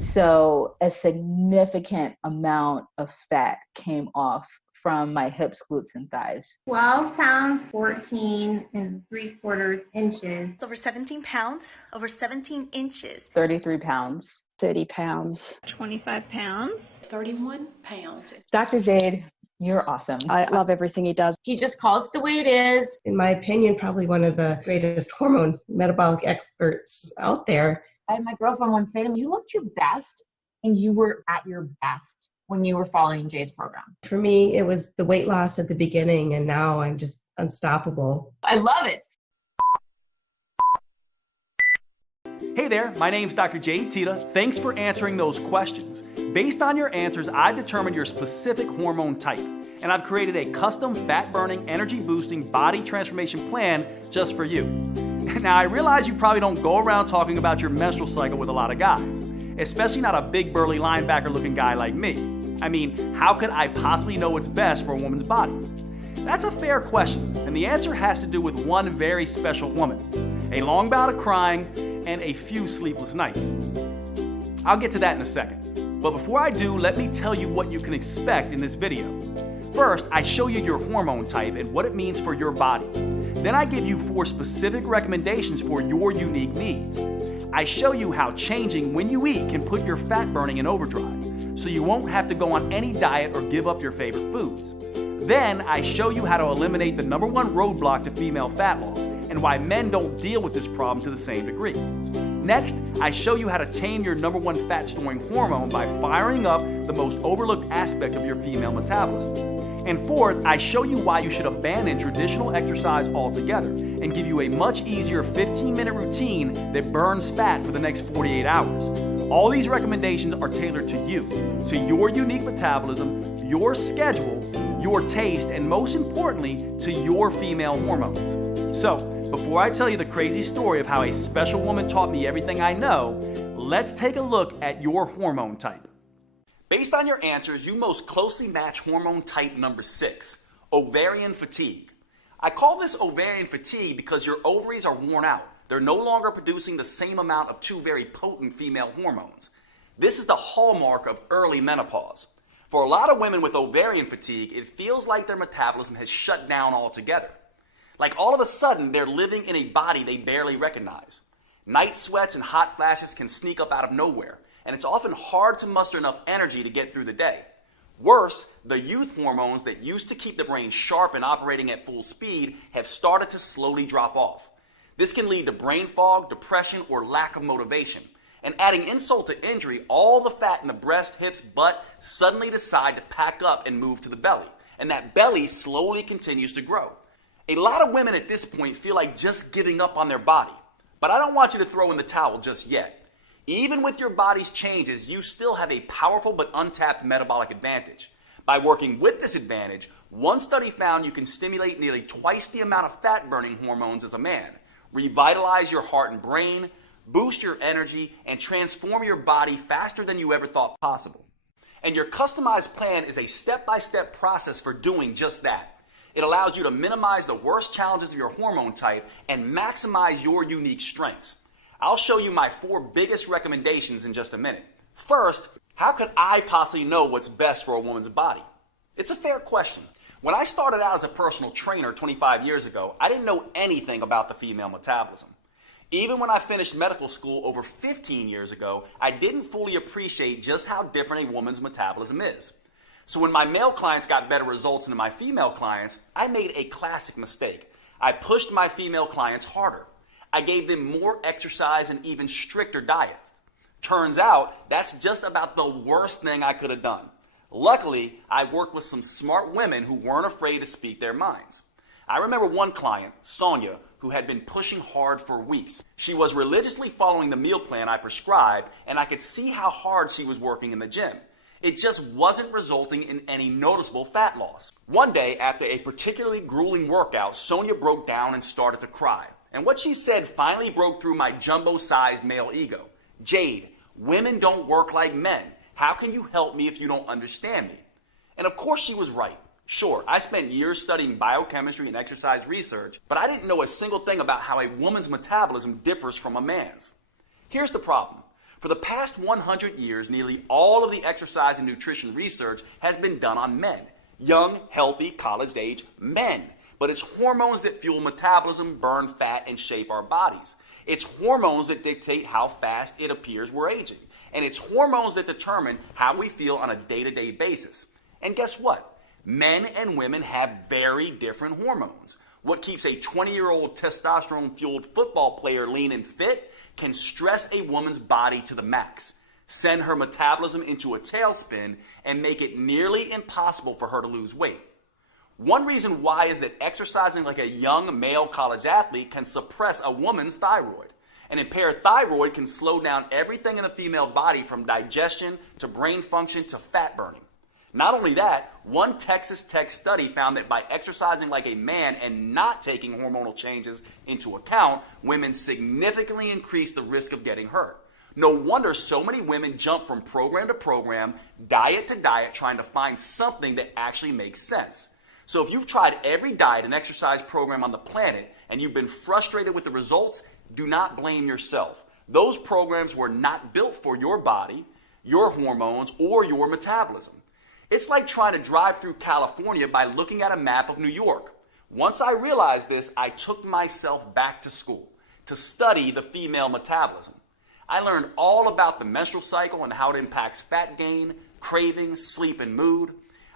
So a significant amount of fat came off from my hips, glutes, and thighs. 12 pounds, 14 and 3/4 inches. Over 17 pounds, over 17 inches. 33 pounds. 30 pounds. 25 pounds. 31 pounds. Dr. Jade, you're awesome. I love everything he does. He just calls it the way it is. In my opinion, probably one of the greatest hormone metabolic experts out there. I had my girlfriend once say to me, you looked your best and you were at your best when you were following Jay's program. For me, it was the weight loss at the beginning, and now I'm just unstoppable. I love it. Hey there, my name's Dr. Jade Tita. Thanks for answering those questions. Based on your answers, I've determined your specific hormone type, and I've created a custom fat-burning, energy-boosting body transformation plan just for you. Now, I realize you probably don't go around talking about your menstrual cycle with a lot of guys, especially not a big burly linebacker-looking guy like me. I mean, how could I possibly know what's best for a woman's body? That's a fair question, and the answer has to do with one very special woman, a long bout of crying, and a few sleepless nights. I'll get to that in a second. But before I do, let me tell you what you can expect in this video. First, I show you your hormone type and what it means for your body. Then I give you 4 specific recommendations for your unique needs. I show you how changing when you eat can put your fat burning in overdrive, so you won't have to go on any diet or give up your favorite foods. Then I show you how to eliminate the #1 roadblock to female fat loss and why men don't deal with this problem to the same degree. Next, I show you how to tame your #1 fat storing hormone by firing up the most overlooked aspect of your female metabolism. And fourth, I show you why you should abandon traditional exercise altogether and give you a much easier 15-minute routine that burns fat for the next 48 hours. All these recommendations are tailored to you, to your unique metabolism, your schedule, your taste, and most importantly, to your female hormones. So, before I tell you the crazy story of how a special woman taught me everything I know, let's take a look at your hormone type. Based on your answers, you most closely match hormone type number 6, ovarian fatigue. I call this ovarian fatigue because your ovaries are worn out. They're no longer producing the same amount of 2 very potent female hormones. This is the hallmark of early menopause. For a lot of women with ovarian fatigue, it feels like their metabolism has shut down altogether. Like all of a sudden, they're living in a body they barely recognize. Night sweats and hot flashes can sneak up out of nowhere, and it's often hard to muster enough energy to get through the day. Worse, the youth hormones that used to keep the brain sharp and operating at full speed have started to slowly drop off. This can lead to brain fog, depression, or lack of motivation. And adding insult to injury, all the fat in the breast, hips, butt suddenly decide to pack up and move to the belly. And that belly slowly continues to grow. A lot of women at this point feel like just giving up on their body. But I don't want you to throw in the towel just yet. Even with your body's changes, you still have a powerful but untapped metabolic advantage. By working with this advantage, one study found you can stimulate nearly twice the amount of fat-burning hormones as a man, revitalize your heart and brain, boost your energy, and transform your body faster than you ever thought possible. And your customized plan is a step-by-step process for doing just that. It allows you to minimize the worst challenges of your hormone type and maximize your unique strengths. I'll show you my 4 biggest recommendations in just a minute. First, how could I possibly know what's best for a woman's body? It's a fair question. When I started out as a personal trainer 25 years ago, I didn't know anything about the female metabolism. Even when I finished medical school over 15 years ago, I didn't fully appreciate just how different a woman's metabolism is. So when my male clients got better results than my female clients, I made a classic mistake. I pushed my female clients harder. I gave them more exercise and even stricter diets. Turns out, that's just about the worst thing I could have done. Luckily, I worked with some smart women who weren't afraid to speak their minds. I remember one client, Sonia, who had been pushing hard for weeks. She was religiously following the meal plan I prescribed, and I could see how hard she was working in the gym. It just wasn't resulting in any noticeable fat loss. One day, after a particularly grueling workout, Sonia broke down and started to cry. And what she said finally broke through my jumbo-sized male ego. Jade, women don't work like men. How can you help me if you don't understand me? And of course she was right. Sure, I spent years studying biochemistry and exercise research, but I didn't know a single thing about how a woman's metabolism differs from a man's. Here's the problem. For the past 100 years, nearly all of the exercise and nutrition research has been done on men. Young, healthy, college-age men. But it's hormones that fuel metabolism, burn fat, and shape our bodies. It's hormones that dictate how fast it appears we're aging. And it's hormones that determine how we feel on a day-to-day basis. And guess what? Men and women have very different hormones. What keeps a 20-year-old testosterone-fueled football player lean and fit can stress a woman's body to the max, send her metabolism into a tailspin, and make it nearly impossible for her to lose weight. One reason why is that exercising like a young male college athlete can suppress a woman's thyroid. An impaired thyroid can slow down everything in the female body from digestion to brain function to fat burning. Not only that, one Texas Tech study found that by exercising like a man and not taking hormonal changes into account, women significantly increase the risk of getting hurt. No wonder so many women jump from program to program, diet to diet, trying to find something that actually makes sense. So if you've tried every diet and exercise program on the planet and you've been frustrated with the results, do not blame yourself. Those programs were not built for your body, your hormones, or your metabolism. It's like trying to drive through California by looking at a map of New York. Once I realized this, I took myself back to school to study the female metabolism. I learned all about the menstrual cycle and how it impacts fat gain, cravings, sleep, and mood.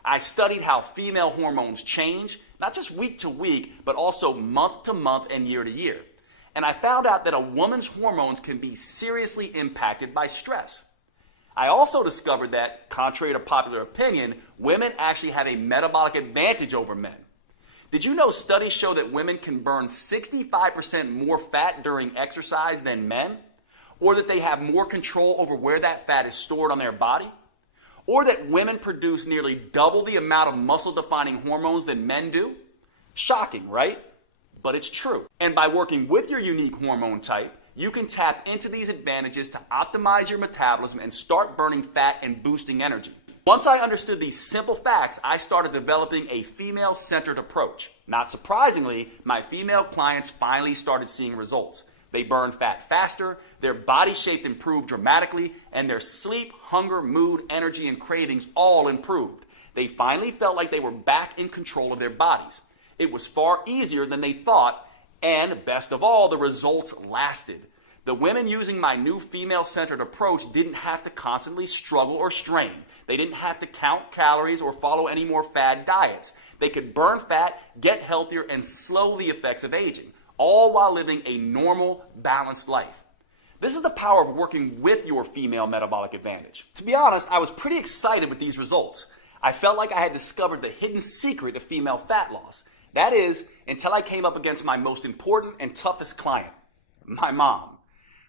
I studied how female hormones change, not just week to week, but also month to month and year to year. And I found out that a woman's hormones can be seriously impacted by stress. I also discovered that, contrary to popular opinion, women actually have a metabolic advantage over men. Did you know studies show that women can burn 65% more fat during exercise than men? Or that they have more control over where that fat is stored on their body? Or that women produce nearly double the amount of muscle-defining hormones than men do? Shocking, right? But it's true. And by working with your unique hormone type, you can tap into these advantages to optimize your metabolism and start burning fat and boosting energy. Once I understood these simple facts, I started developing a female-centered approach. Not surprisingly, my female clients finally started seeing results. They burned fat faster, their body shape improved dramatically, and their sleep, hunger, mood, energy, and cravings all improved. They finally felt like they were back in control of their bodies. It was far easier than they thought, and best of all, the results lasted. The women using my new female-centered approach didn't have to constantly struggle or strain. They didn't have to count calories or follow any more fad diets. They could burn fat, get healthier, and slow the effects of aging, all while living a normal, balanced life. This is the power of working with your female metabolic advantage. To be honest, I was pretty excited with these results. I felt like I had discovered the hidden secret of female fat loss. That is, until I came up against my most important and toughest client, my mom.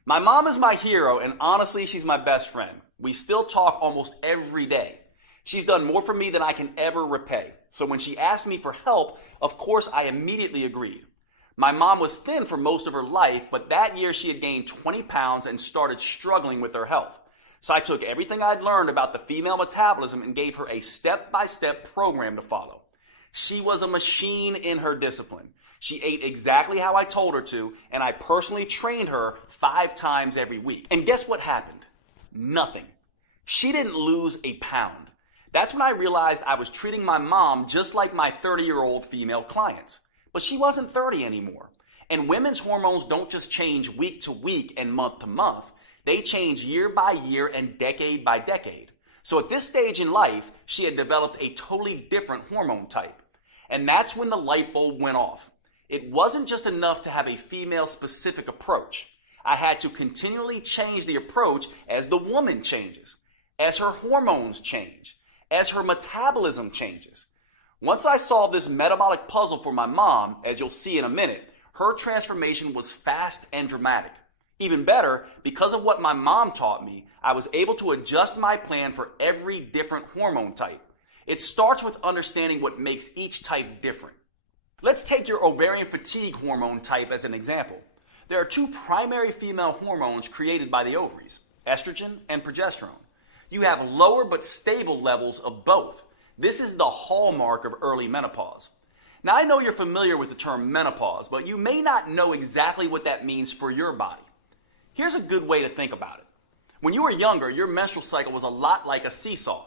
My mom is my hero, and honestly, she's my best friend. We still talk almost every day. She's done more for me than I can ever repay. So when she asked me for help, of course, I immediately agreed. My mom was thin for most of her life, but that year she had gained 20 pounds and started struggling with her health. So I took everything I'd learned about the female metabolism and gave her a step-by-step program to follow. She was a machine in her discipline. She ate exactly how I told her to, and I personally trained her 5 times every week. And guess what happened? Nothing. She didn't lose a pound. That's when I realized I was treating my mom just like my 30-year-old female clients. But she wasn't 30 anymore. And women's hormones don't just change week to week and month to month. They change year by year and decade by decade. So at this stage in life, she had developed a totally different hormone type. And that's when the light bulb went off. It wasn't just enough to have a female-specific approach. I had to continually change the approach as the woman changes, as her hormones change, as her metabolism changes. Once I solved this metabolic puzzle for my mom, as you'll see in a minute, her transformation was fast and dramatic. Even better, because of what my mom taught me, I was able to adjust my plan for every different hormone type. It starts with understanding what makes each type different. Let's take your ovarian fatigue hormone type as an example. There are 2 primary female hormones created by the ovaries, estrogen and progesterone. You have lower but stable levels of both. This is the hallmark of early menopause. Now, I know you're familiar with the term menopause, but you may not know exactly what that means for your body. Here's a good way to think about it. When you were younger, your menstrual cycle was a lot like a seesaw.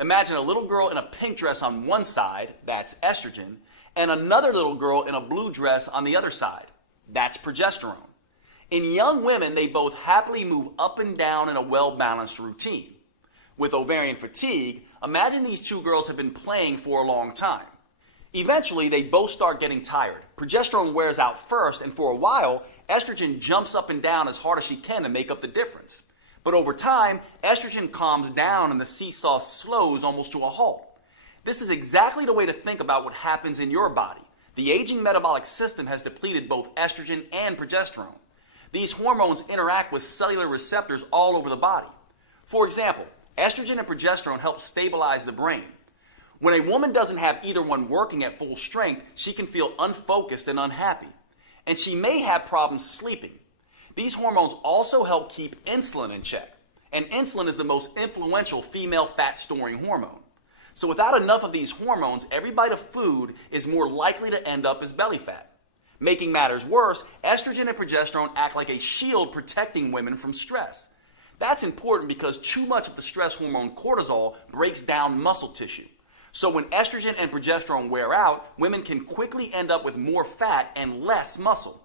Imagine a little girl in a pink dress on one side, that's estrogen, and another little girl in a blue dress on the other side, that's progesterone. In young women, they both happily move up and down in a well-balanced routine. With ovarian fatigue, imagine these two girls have been playing for a long time. Eventually, they both start getting tired. Progesterone wears out first, and for a while, estrogen jumps up and down as hard as she can to make up the difference. But over time, estrogen calms down and the seesaw slows almost to a halt. This is exactly the way to think about what happens in your body. The aging metabolic system has depleted both estrogen and progesterone. These hormones interact with cellular receptors all over the body. For example, estrogen and progesterone help stabilize the brain. When a woman doesn't have either one working at full strength, she can feel unfocused and unhappy. And she may have problems sleeping. These hormones also help keep insulin in check. And insulin is the most influential female fat-storing hormone. So without enough of these hormones, every bite of food is more likely to end up as belly fat. Making matters worse, estrogen and progesterone act like a shield protecting women from stress. That's important because too much of the stress hormone cortisol breaks down muscle tissue. So when estrogen and progesterone wear out, women can quickly end up with more fat and less muscle.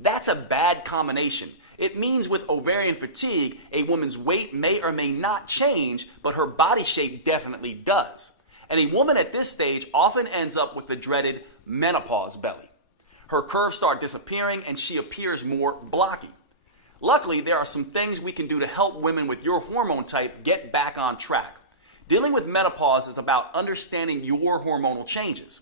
That's a bad combination. It means with ovarian fatigue, a woman's weight may or may not change, but her body shape definitely does. And a woman at this stage often ends up with the dreaded menopause belly. Her curves start disappearing and she appears more blocky. Luckily, there are some things we can do to help women with your hormone type get back on track. Dealing with menopause is about understanding your hormonal changes.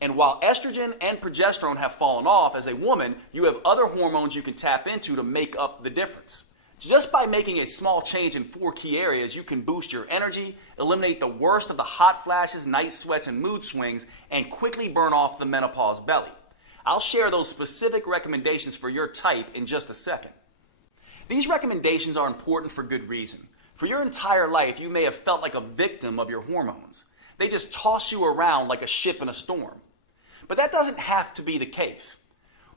And while estrogen and progesterone have fallen off, as a woman, you have other hormones you can tap into to make up the difference. Just by making a small change in 4 key areas, you can boost your energy, eliminate the worst of the hot flashes, night sweats, and mood swings, and quickly burn off the menopause belly. I'll share those specific recommendations for your type in just a second. These recommendations are important for good reason. For your entire life, you may have felt like a victim of your hormones. They just toss you around like a ship in a storm. But that doesn't have to be the case.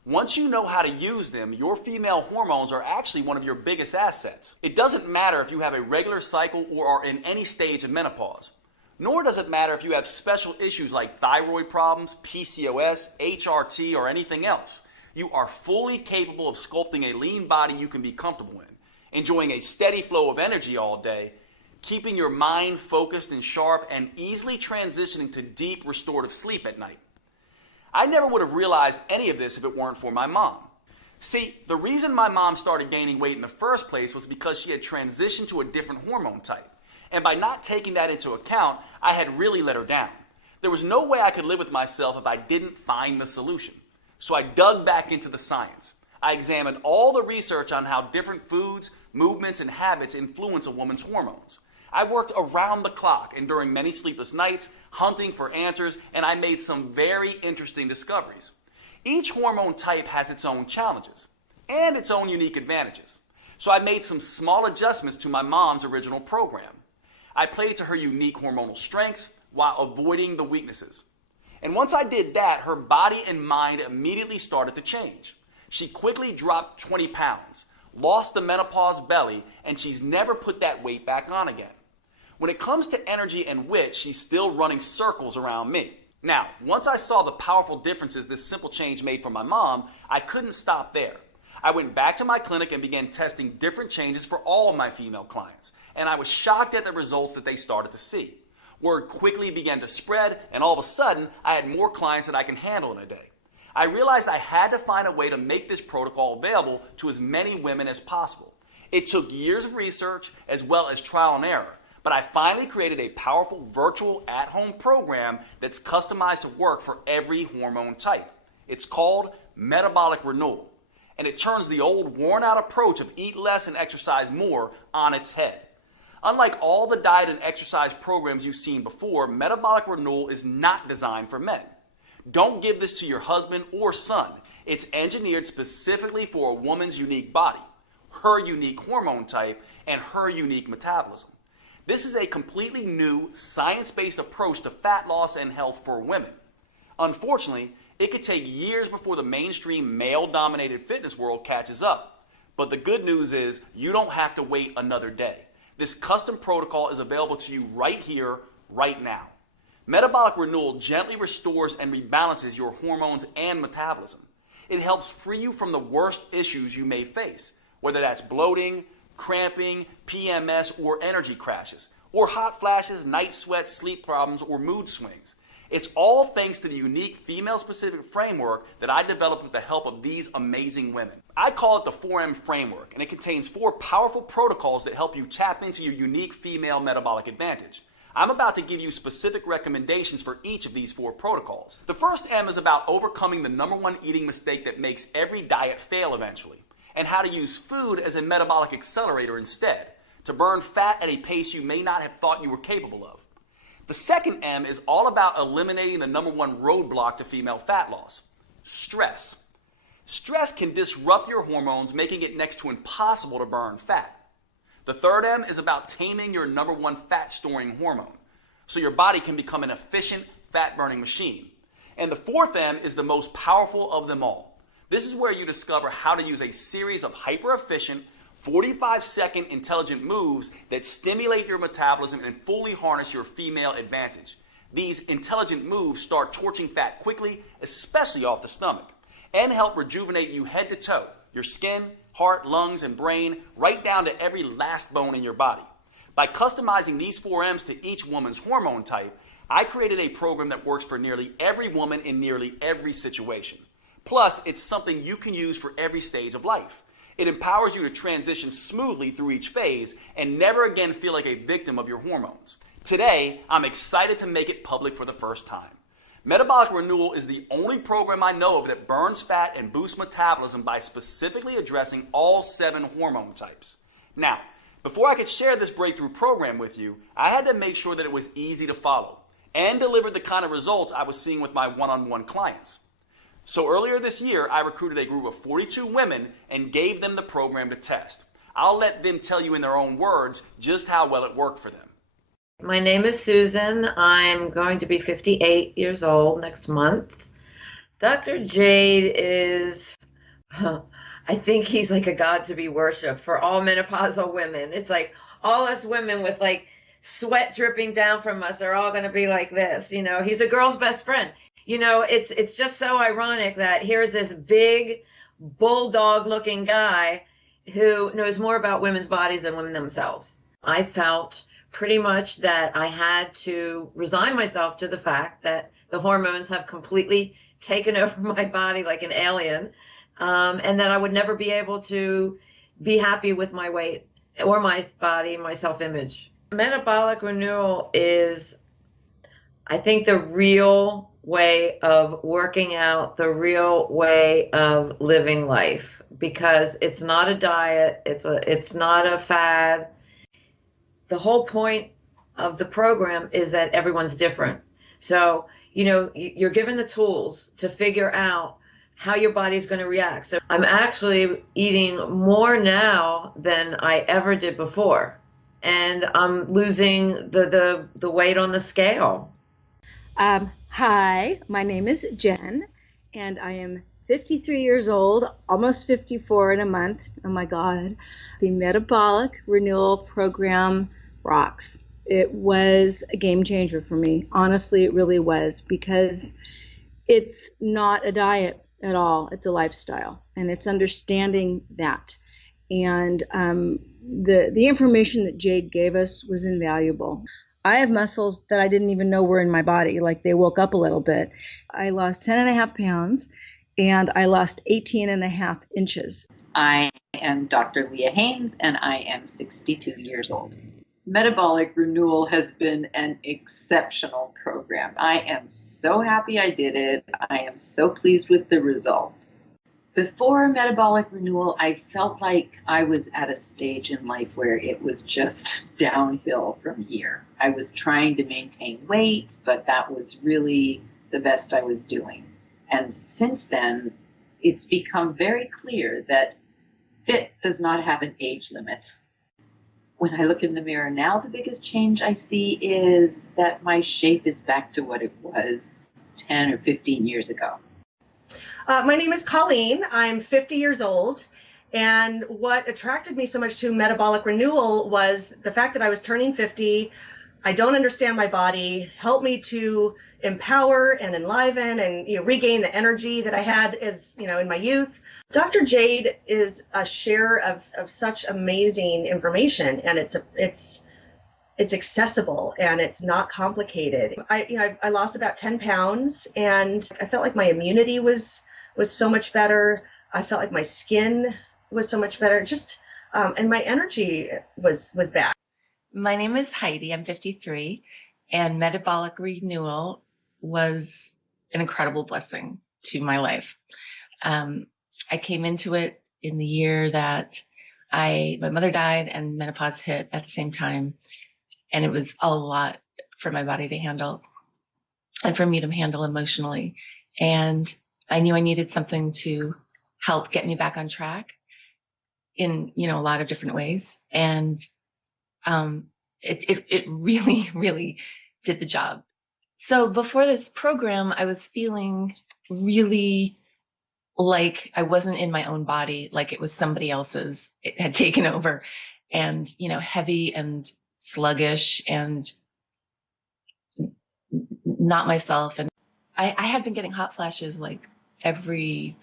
Once you know how to use them, your female hormones are actually one of your biggest assets. It doesn't matter if you have a regular cycle or are in any stage of menopause. Nor does it matter if you have special issues like thyroid problems, PCOS, HRT, or anything else. You are fully capable of sculpting a lean body you can be comfortable in, enjoying a steady flow of energy all day, keeping your mind focused and sharp, and easily transitioning to deep restorative sleep at night. I never would have realized any of this if it weren't for my mom. See, the reason my mom started gaining weight in the first place was because she had transitioned to a different hormone type. And by not taking that into account, I had really let her down. There was no way I could live with myself if I didn't find the solution. So I dug back into the science. I examined all the research on how different foods, movements, and habits influence a woman's hormones. I worked around the clock and during many sleepless nights, hunting for answers, and I made some very interesting discoveries. Each hormone type has its own challenges and its own unique advantages. So I made some small adjustments to my mom's original program. I played to her unique hormonal strengths while avoiding the weaknesses. And once I did that, her body and mind immediately started to change. She quickly dropped 20 pounds, lost the menopause belly, and she's never put that weight back on again. When it comes to energy and wit, she's still running circles around me. Now, once I saw the powerful differences this simple change made for my mom, I couldn't stop there. I went back to my clinic and began testing different changes for all of my female clients, and I was shocked at the results that they started to see. Word quickly began to spread, and all of a sudden, I had more clients than I can handle in a day. I realized I had to find a way to make this protocol available to as many women as possible. It took years of research as well as trial and error, but I finally created a powerful virtual at-home program that's customized to work for every hormone type. It's called Metabolic Renewal, and it turns the old worn-out approach of eat less and exercise more on its head. Unlike all the diet and exercise programs you've seen before, Metabolic Renewal is not designed for men. Don't give this to your husband or son. It's engineered specifically for a woman's unique body, her unique hormone type, and her unique metabolism. This is a completely new, science-based approach to fat loss and health for women. Unfortunately, it could take years before the mainstream male-dominated fitness world catches up. But the good news is you don't have to wait another day. This custom protocol is available to you right here, right now. Metabolic Renewal gently restores and rebalances your hormones and metabolism. It helps free you from the worst issues you may face, whether that's bloating, cramping, PMS, or energy crashes, or hot flashes, night sweats, sleep problems, or mood swings. It's all thanks to the unique female-specific framework that I developed with the help of these amazing women. I call it the 4M framework, and it contains 4 powerful protocols that help you tap into your unique female metabolic advantage. I'm about to give you specific recommendations for each of these 4 protocols. The first M is about overcoming the #1 eating mistake that makes every diet fail eventually, and how to use food as a metabolic accelerator instead, to burn fat at a pace you may not have thought you were capable of. The second M is all about eliminating the #1 roadblock to female fat loss: stress. Stress can disrupt your hormones, making it next to impossible to burn fat. The third M is about taming your #1 fat-storing hormone, so your body can become an efficient fat-burning machine. And the fourth M is the most powerful of them all. This is where you discover how to use a series of hyper-efficient, 45-second intelligent moves that stimulate your metabolism and fully harness your female advantage. These intelligent moves start torching fat quickly, especially off the stomach, and help rejuvenate you head to toe, your skin, heart, lungs, and brain, right down to every last bone in your body. By customizing these 4 M's to each woman's hormone type, I created a program that works for nearly every woman in nearly every situation. Plus, it's something you can use for every stage of life. It empowers you to transition smoothly through each phase and never again feel like a victim of your hormones. Today, I'm excited to make it public for the first time. Metabolic Renewal is the only program I know of that burns fat and boosts metabolism by specifically addressing all 7 hormone types. Now, before I could share this breakthrough program with you, I had to make sure that it was easy to follow and delivered the kind of results I was seeing with my one-on-one clients. So earlier this year, I recruited a group of 42 women and gave them the program to test. I'll let them tell you in their own words just how well it worked for them. My name is Susan. I'm going to be 58 years old next month. Dr. Jade is, I think he's like a god to be worshipped for all menopausal women. It's like all us women with like sweat dripping down from us are all going to be like this. You know, he's a girl's best friend. You know, it's just so ironic that here's this big bulldog looking guy who knows more about women's bodies than women themselves. I felt pretty much that I had to resign myself to the fact that the hormones have completely taken over my body like an alien, and that I would never be able to be happy with my weight or my body, my self-image. Metabolic Renewal is, I think, the real way of working out, the real way of living life, because it's not a diet, it's not a fad. The whole point of the program is that everyone's different. So, you know, you're given the tools to figure out how your body's going to react. So I'm actually eating more now than I ever did before, and I'm losing the weight on the scale. Hi, my name is Jen, and I am 53 years old, almost 54 in a month. Oh my God. The Metabolic Renewal Program rocks. It was a game changer for me. Honestly, it really was, because it's not a diet at all. It's a lifestyle, and it's understanding that. And the information that Jade gave us was invaluable. I have muscles that I didn't even know were in my body, like they woke up a little bit. I lost 10.5 pounds, and I lost 18.5 inches. I am Dr. Leah Haynes, and I am 62 years old. Metabolic Renewal has been an exceptional program. I am so happy I did it. I am so pleased with the results. Before Metabolic Renewal, I felt like I was at a stage in life where it was just downhill from here. I was trying to maintain weight, but that was really the best I was doing. And since then, it's become very clear that fit does not have an age limit. When I look in the mirror now, the biggest change I see is that my shape is back to what it was 10 or 15 years ago. My name is Colleen. I'm 50 years old, And what attracted me so much to metabolic renewal was the fact that I was turning 50. I don't understand my body. Help me to empower and enliven and regain the energy that I had as in my youth. Dr. Jade is a share of such amazing information, and it's accessible and it's not complicated. I lost about 10 pounds, and I felt like my immunity was so much better. I felt like my skin was so much better. And my energy was back. My name is Heidi. I'm 53, and metabolic renewal was an incredible blessing to my life. I came into it in the year that my mother died and menopause hit at the same time. And it was a lot for my body to handle and for me to handle emotionally. And I knew I needed something to help get me back on track in, a lot of different ways. And it really, really did the job. So before this program, I was feeling really like I wasn't in my own body, like it was somebody else's. It had taken over, and, heavy and sluggish and not myself. And I had been getting hot flashes like every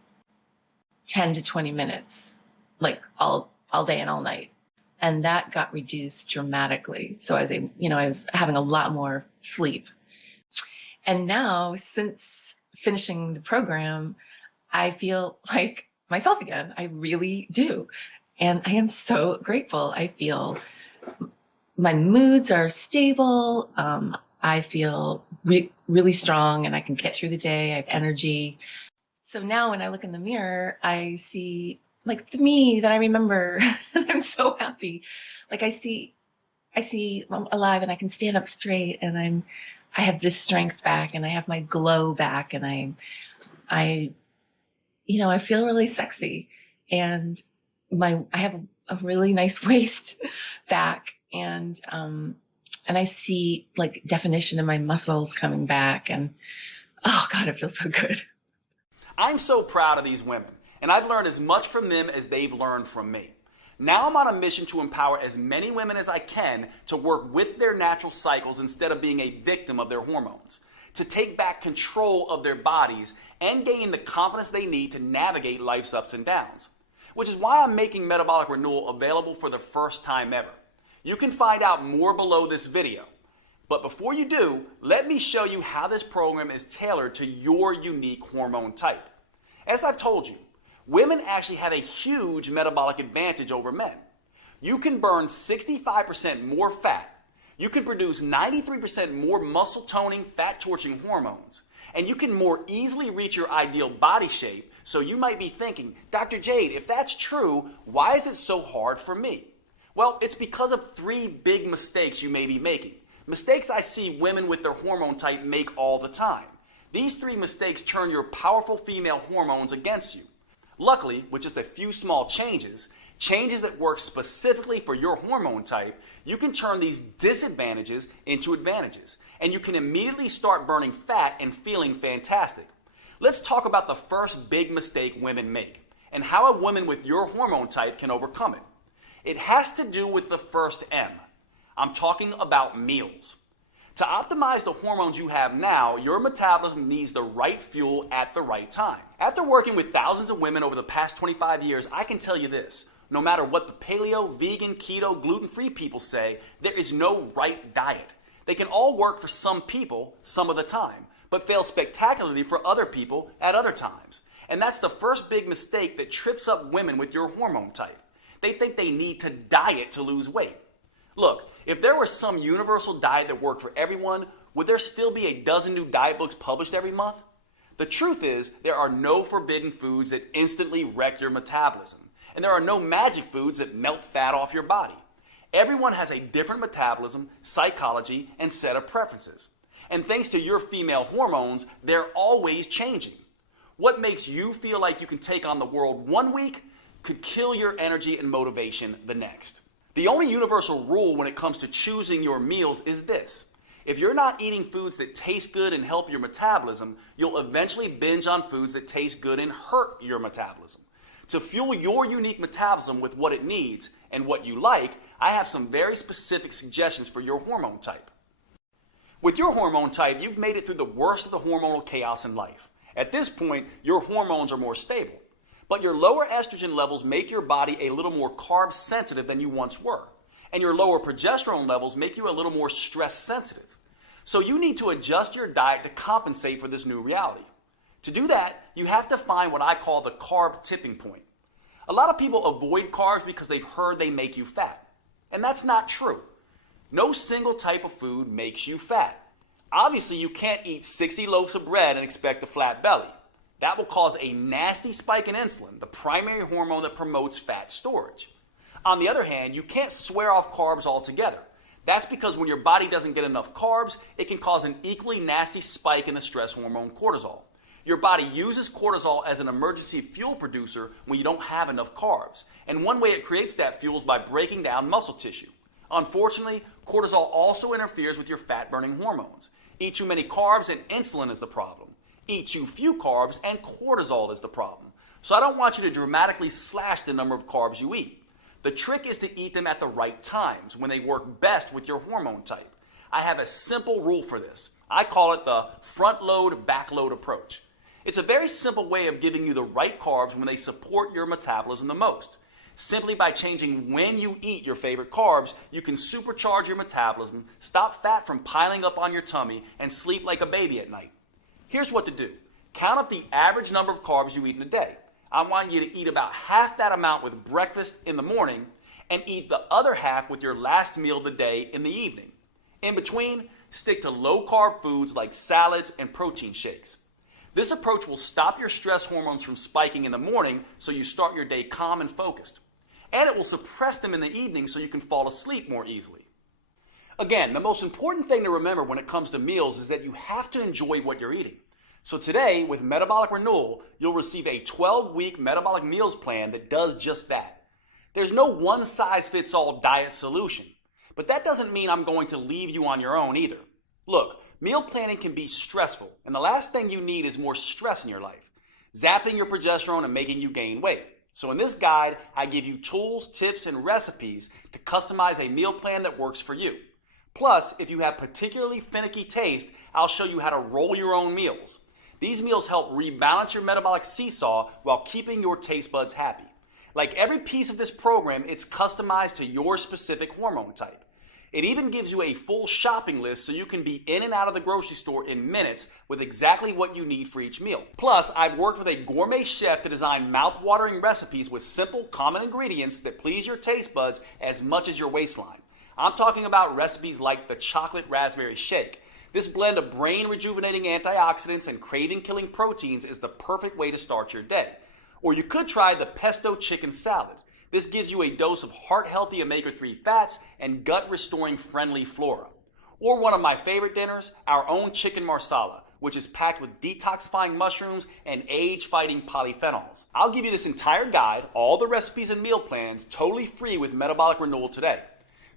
10 to 20 minutes, like all day and all night. And that got reduced dramatically. So I was having a lot more sleep. And now, since finishing the program, I feel like myself again. I really do. And I am so grateful. I feel my moods are stable. I feel really strong, and I can get through the day. I have energy. So now when I look in the mirror, I see like the me that I remember. I'm so happy. Like I see I'm alive, and I can stand up straight, and I have this strength back, and I have my glow back, and I feel really sexy, and I have a really nice waist back, and I see like definition in my muscles coming back, and oh God, it feels so good. I'm so proud of these women, and I've learned as much from them as they've learned from me. Now I'm on a mission to empower as many women as I can to work with their natural cycles instead of being a victim of their hormones, to take back control of their bodies and gain the confidence they need to navigate life's ups and downs. Which is why I'm making Metabolic Renewal available for the first time ever. You can find out more below this video. But before you do, let me show you how this program is tailored to your unique hormone type. As I've told you, women actually have a huge metabolic advantage over men. You can burn 65% more fat. You can produce 93% more muscle toning, fat torching hormones. And you can more easily reach your ideal body shape. So you might be thinking, Dr. Jade, if that's true, why is it so hard for me? Well, it's because of 3 big mistakes you may be making. Mistakes I see women with their hormone type make all the time. These 3 mistakes turn your powerful female hormones against you. Luckily, with just a few small changes that work specifically for your hormone type, you can turn these disadvantages into advantages. And you can immediately start burning fat and feeling fantastic. Let's talk about the first big mistake women make and how a woman with your hormone type can overcome it. It has to do with the first M. I'm talking about meals. To optimize the hormones you have now, your metabolism needs the right fuel at the right time. After working with thousands of women over the past 25 years, I can tell you this. No matter what the paleo, vegan, keto, gluten-free people say, there is no right diet. They can all work for some people some of the time, but fail spectacularly for other people at other times. And that's the first big mistake that trips up women with your hormone type. They think they need to diet to lose weight. Look, if there was some universal diet that worked for everyone, would there still be a dozen new diet books published every month? The truth is, there are no forbidden foods that instantly wreck your metabolism. And there are no magic foods that melt fat off your body. Everyone has a different metabolism, psychology, and set of preferences. And thanks to your female hormones, they're always changing. What makes you feel like you can take on the world one week could kill your energy and motivation the next. The only universal rule when it comes to choosing your meals is this. If you're not eating foods that taste good and help your metabolism, you'll eventually binge on foods that taste good and hurt your metabolism. To fuel your unique metabolism with what it needs and what you like, I have some very specific suggestions for your hormone type. With your hormone type, you've made it through the worst of the hormonal chaos in life. At this point, your hormones are more stable. But your lower estrogen levels make your body a little more carb sensitive than you once were. And your lower progesterone levels make you a little more stress sensitive. So you need to adjust your diet to compensate for this new reality. To do that, you have to find what I call the carb tipping point. A lot of people avoid carbs because they've heard they make you fat. And that's not true. No single type of food makes you fat. Obviously, you can't eat 60 loaves of bread and expect a flat belly. That will cause a nasty spike in insulin, the primary hormone that promotes fat storage. On the other hand, you can't swear off carbs altogether. That's because when your body doesn't get enough carbs, it can cause an equally nasty spike in the stress hormone cortisol. Your body uses cortisol as an emergency fuel producer when you don't have enough carbs. And one way it creates that fuel is by breaking down muscle tissue. Unfortunately, cortisol also interferes with your fat-burning hormones. Eat too many carbs and insulin is the problem. Eat too few carbs and cortisol is the problem. So I don't want you to dramatically slash the number of carbs you eat. The trick is to eat them at the right times, when they work best with your hormone type. I have a simple rule for this. I call it the front load, back load approach. It's a very simple way of giving you the right carbs when they support your metabolism the most. Simply by changing when you eat your favorite carbs, you can supercharge your metabolism, stop fat from piling up on your tummy, and sleep like a baby at night. Here's what to do. Count up the average number of carbs you eat in a day. I want you to eat about half that amount with breakfast in the morning and eat the other half with your last meal of the day in the evening. In between, stick to low-carb foods like salads and protein shakes. This approach will stop your stress hormones from spiking in the morning so you start your day calm and focused. And it will suppress them in the evening so you can fall asleep more easily. Again, the most important thing to remember when it comes to meals is that you have to enjoy what you're eating. So today, with Metabolic Renewal, you'll receive a 12-week metabolic meals plan that does just that. There's no one-size-fits-all diet solution, but that doesn't mean I'm going to leave you on your own either. Look, meal planning can be stressful, and the last thing you need is more stress in your life, zapping your progesterone and making you gain weight. So in this guide, I give you tools, tips, and recipes to customize a meal plan that works for you. Plus, if you have particularly finicky taste, I'll show you how to roll your own meals. These meals help rebalance your metabolic seesaw while keeping your taste buds happy. Like every piece of this program, it's customized to your specific hormone type. It even gives you a full shopping list so you can be in and out of the grocery store in minutes with exactly what you need for each meal. Plus, I've worked with a gourmet chef to design mouth-watering recipes with simple, common ingredients that please your taste buds as much as your waistline. I'm talking about recipes like the chocolate raspberry shake. This blend of brain-rejuvenating antioxidants and craving-killing proteins is the perfect way to start your day. Or you could try the pesto chicken salad. This gives you a dose of heart-healthy omega-3 fats and gut-restoring friendly flora. Or one of my favorite dinners, our own chicken marsala, which is packed with detoxifying mushrooms and age-fighting polyphenols. I'll give you this entire guide, all the recipes and meal plans, totally free with Metabolic Renewal today.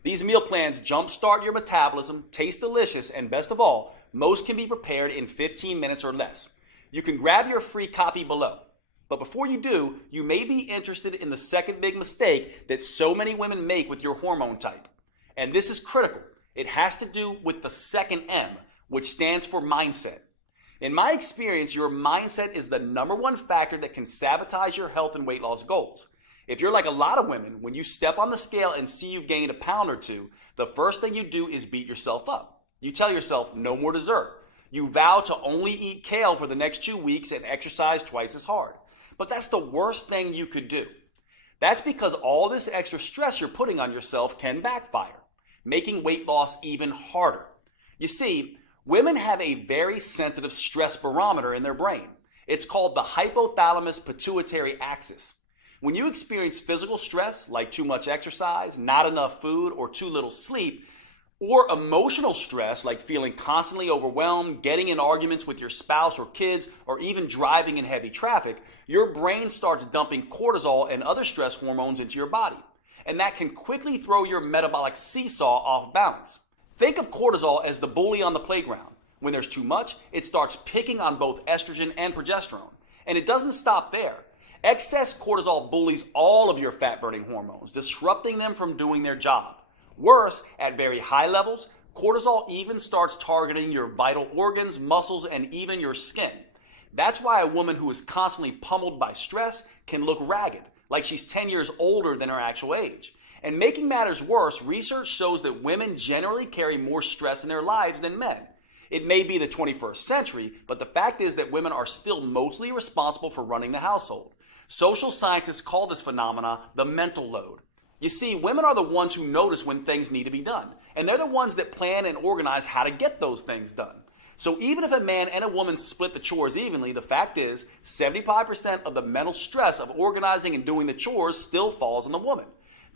These meal plans jumpstart your metabolism, taste delicious, and best of all, most can be prepared in 15 minutes or less. You can grab your free copy below. But before you do, you may be interested in the second big mistake that so many women make with your hormone type. And this is critical. It has to do with the second M, which stands for mindset. In my experience, your mindset is the #1 factor that can sabotage your health and weight loss goals. If you're like a lot of women, when you step on the scale and see you've gained a pound or two, the first thing you do is beat yourself up. You tell yourself, no more dessert. You vow to only eat kale for the next 2 weeks and exercise twice as hard. But that's the worst thing you could do. That's because all this extra stress you're putting on yourself can backfire, making weight loss even harder. You see, women have a very sensitive stress barometer in their brain. It's called the hypothalamus pituitary axis. When you experience physical stress, like too much exercise, not enough food, or too little sleep, or emotional stress, like feeling constantly overwhelmed, getting in arguments with your spouse or kids, or even driving in heavy traffic, your brain starts dumping cortisol and other stress hormones into your body. And that can quickly throw your metabolic seesaw off balance. Think of cortisol as the bully on the playground. When there's too much, it starts picking on both estrogen and progesterone. And it doesn't stop there. Excess cortisol bullies all of your fat-burning hormones, disrupting them from doing their job. Worse, at very high levels, cortisol even starts targeting your vital organs, muscles, and even your skin. That's why a woman who is constantly pummeled by stress can look ragged, like she's 10 years older than her actual age. And making matters worse, research shows that women generally carry more stress in their lives than men. It may be the 21st century, but the fact is that women are still mostly responsible for running the household. Social scientists call this phenomena the mental load. You see, women are the ones who notice when things need to be done, and they're the ones that plan and organize how to get those things done. So even if a man and a woman split the chores evenly, the fact is 75% of the mental stress of organizing and doing the chores still falls on the woman.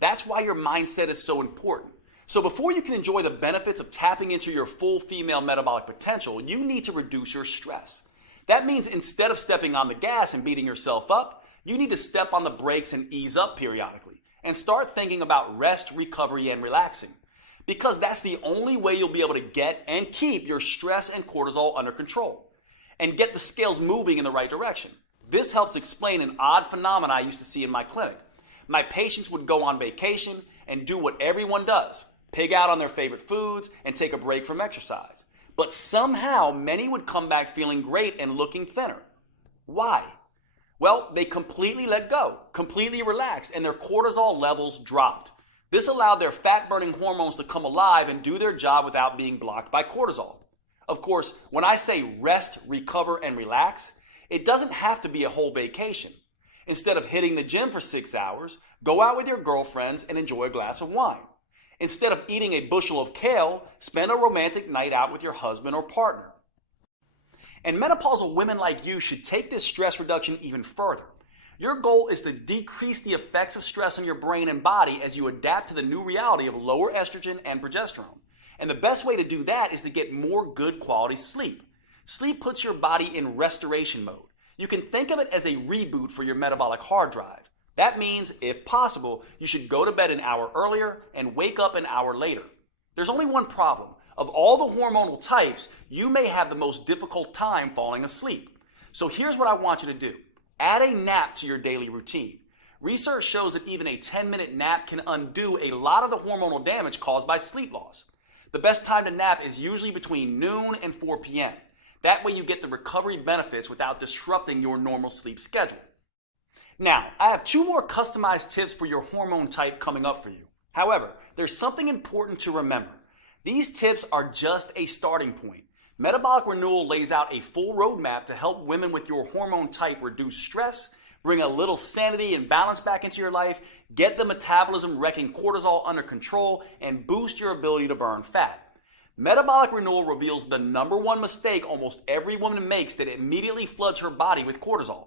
That's why your mindset is so important. So before you can enjoy the benefits of tapping into your full female metabolic potential, you need to reduce your stress. That means instead of stepping on the gas and beating yourself up, you need to step on the brakes and ease up periodically and start thinking about rest, recovery, and relaxing. Because that's the only way you'll be able to get and keep your stress and cortisol under control and get the scales moving in the right direction. This helps explain an odd phenomenon I used to see in my clinic. My patients would go on vacation and do what everyone does, pig out on their favorite foods and take a break from exercise. But somehow many would come back feeling great and looking thinner. Why? Well, they completely let go, completely relaxed, and their cortisol levels dropped. This allowed their fat-burning hormones to come alive and do their job without being blocked by cortisol. Of course, when I say rest, recover, and relax, it doesn't have to be a whole vacation. Instead of hitting the gym for 6 hours, go out with your girlfriends and enjoy a glass of wine. Instead of eating a bushel of kale, spend a romantic night out with your husband or partner. And menopausal women like you should take this stress reduction even further. Your goal is to decrease the effects of stress on your brain and body as you adapt to the new reality of lower estrogen and progesterone. And the best way to do that is to get more good quality sleep. Sleep puts your body in restoration mode. You can think of it as a reboot for your metabolic hard drive. That means, if possible, you should go to bed an hour earlier and wake up an hour later. There's only one problem. Of all the hormonal types, you may have the most difficult time falling asleep. So here's what I want you to do. Add a nap to your daily routine. Research shows that even a 10-minute nap can undo a lot of the hormonal damage caused by sleep loss. The best time to nap is usually between noon and 4 p.m. That way you get the recovery benefits without disrupting your normal sleep schedule. Now, I have 2 more customized tips for your hormone type coming up for you. However, there's something important to remember. These tips are just a starting point. Metabolic Renewal lays out a full roadmap to help women with your hormone type reduce stress, bring a little sanity and balance back into your life, get the metabolism wrecking cortisol under control, and boost your ability to burn fat. Metabolic Renewal reveals the #1 mistake almost every woman makes that immediately floods her body with cortisol.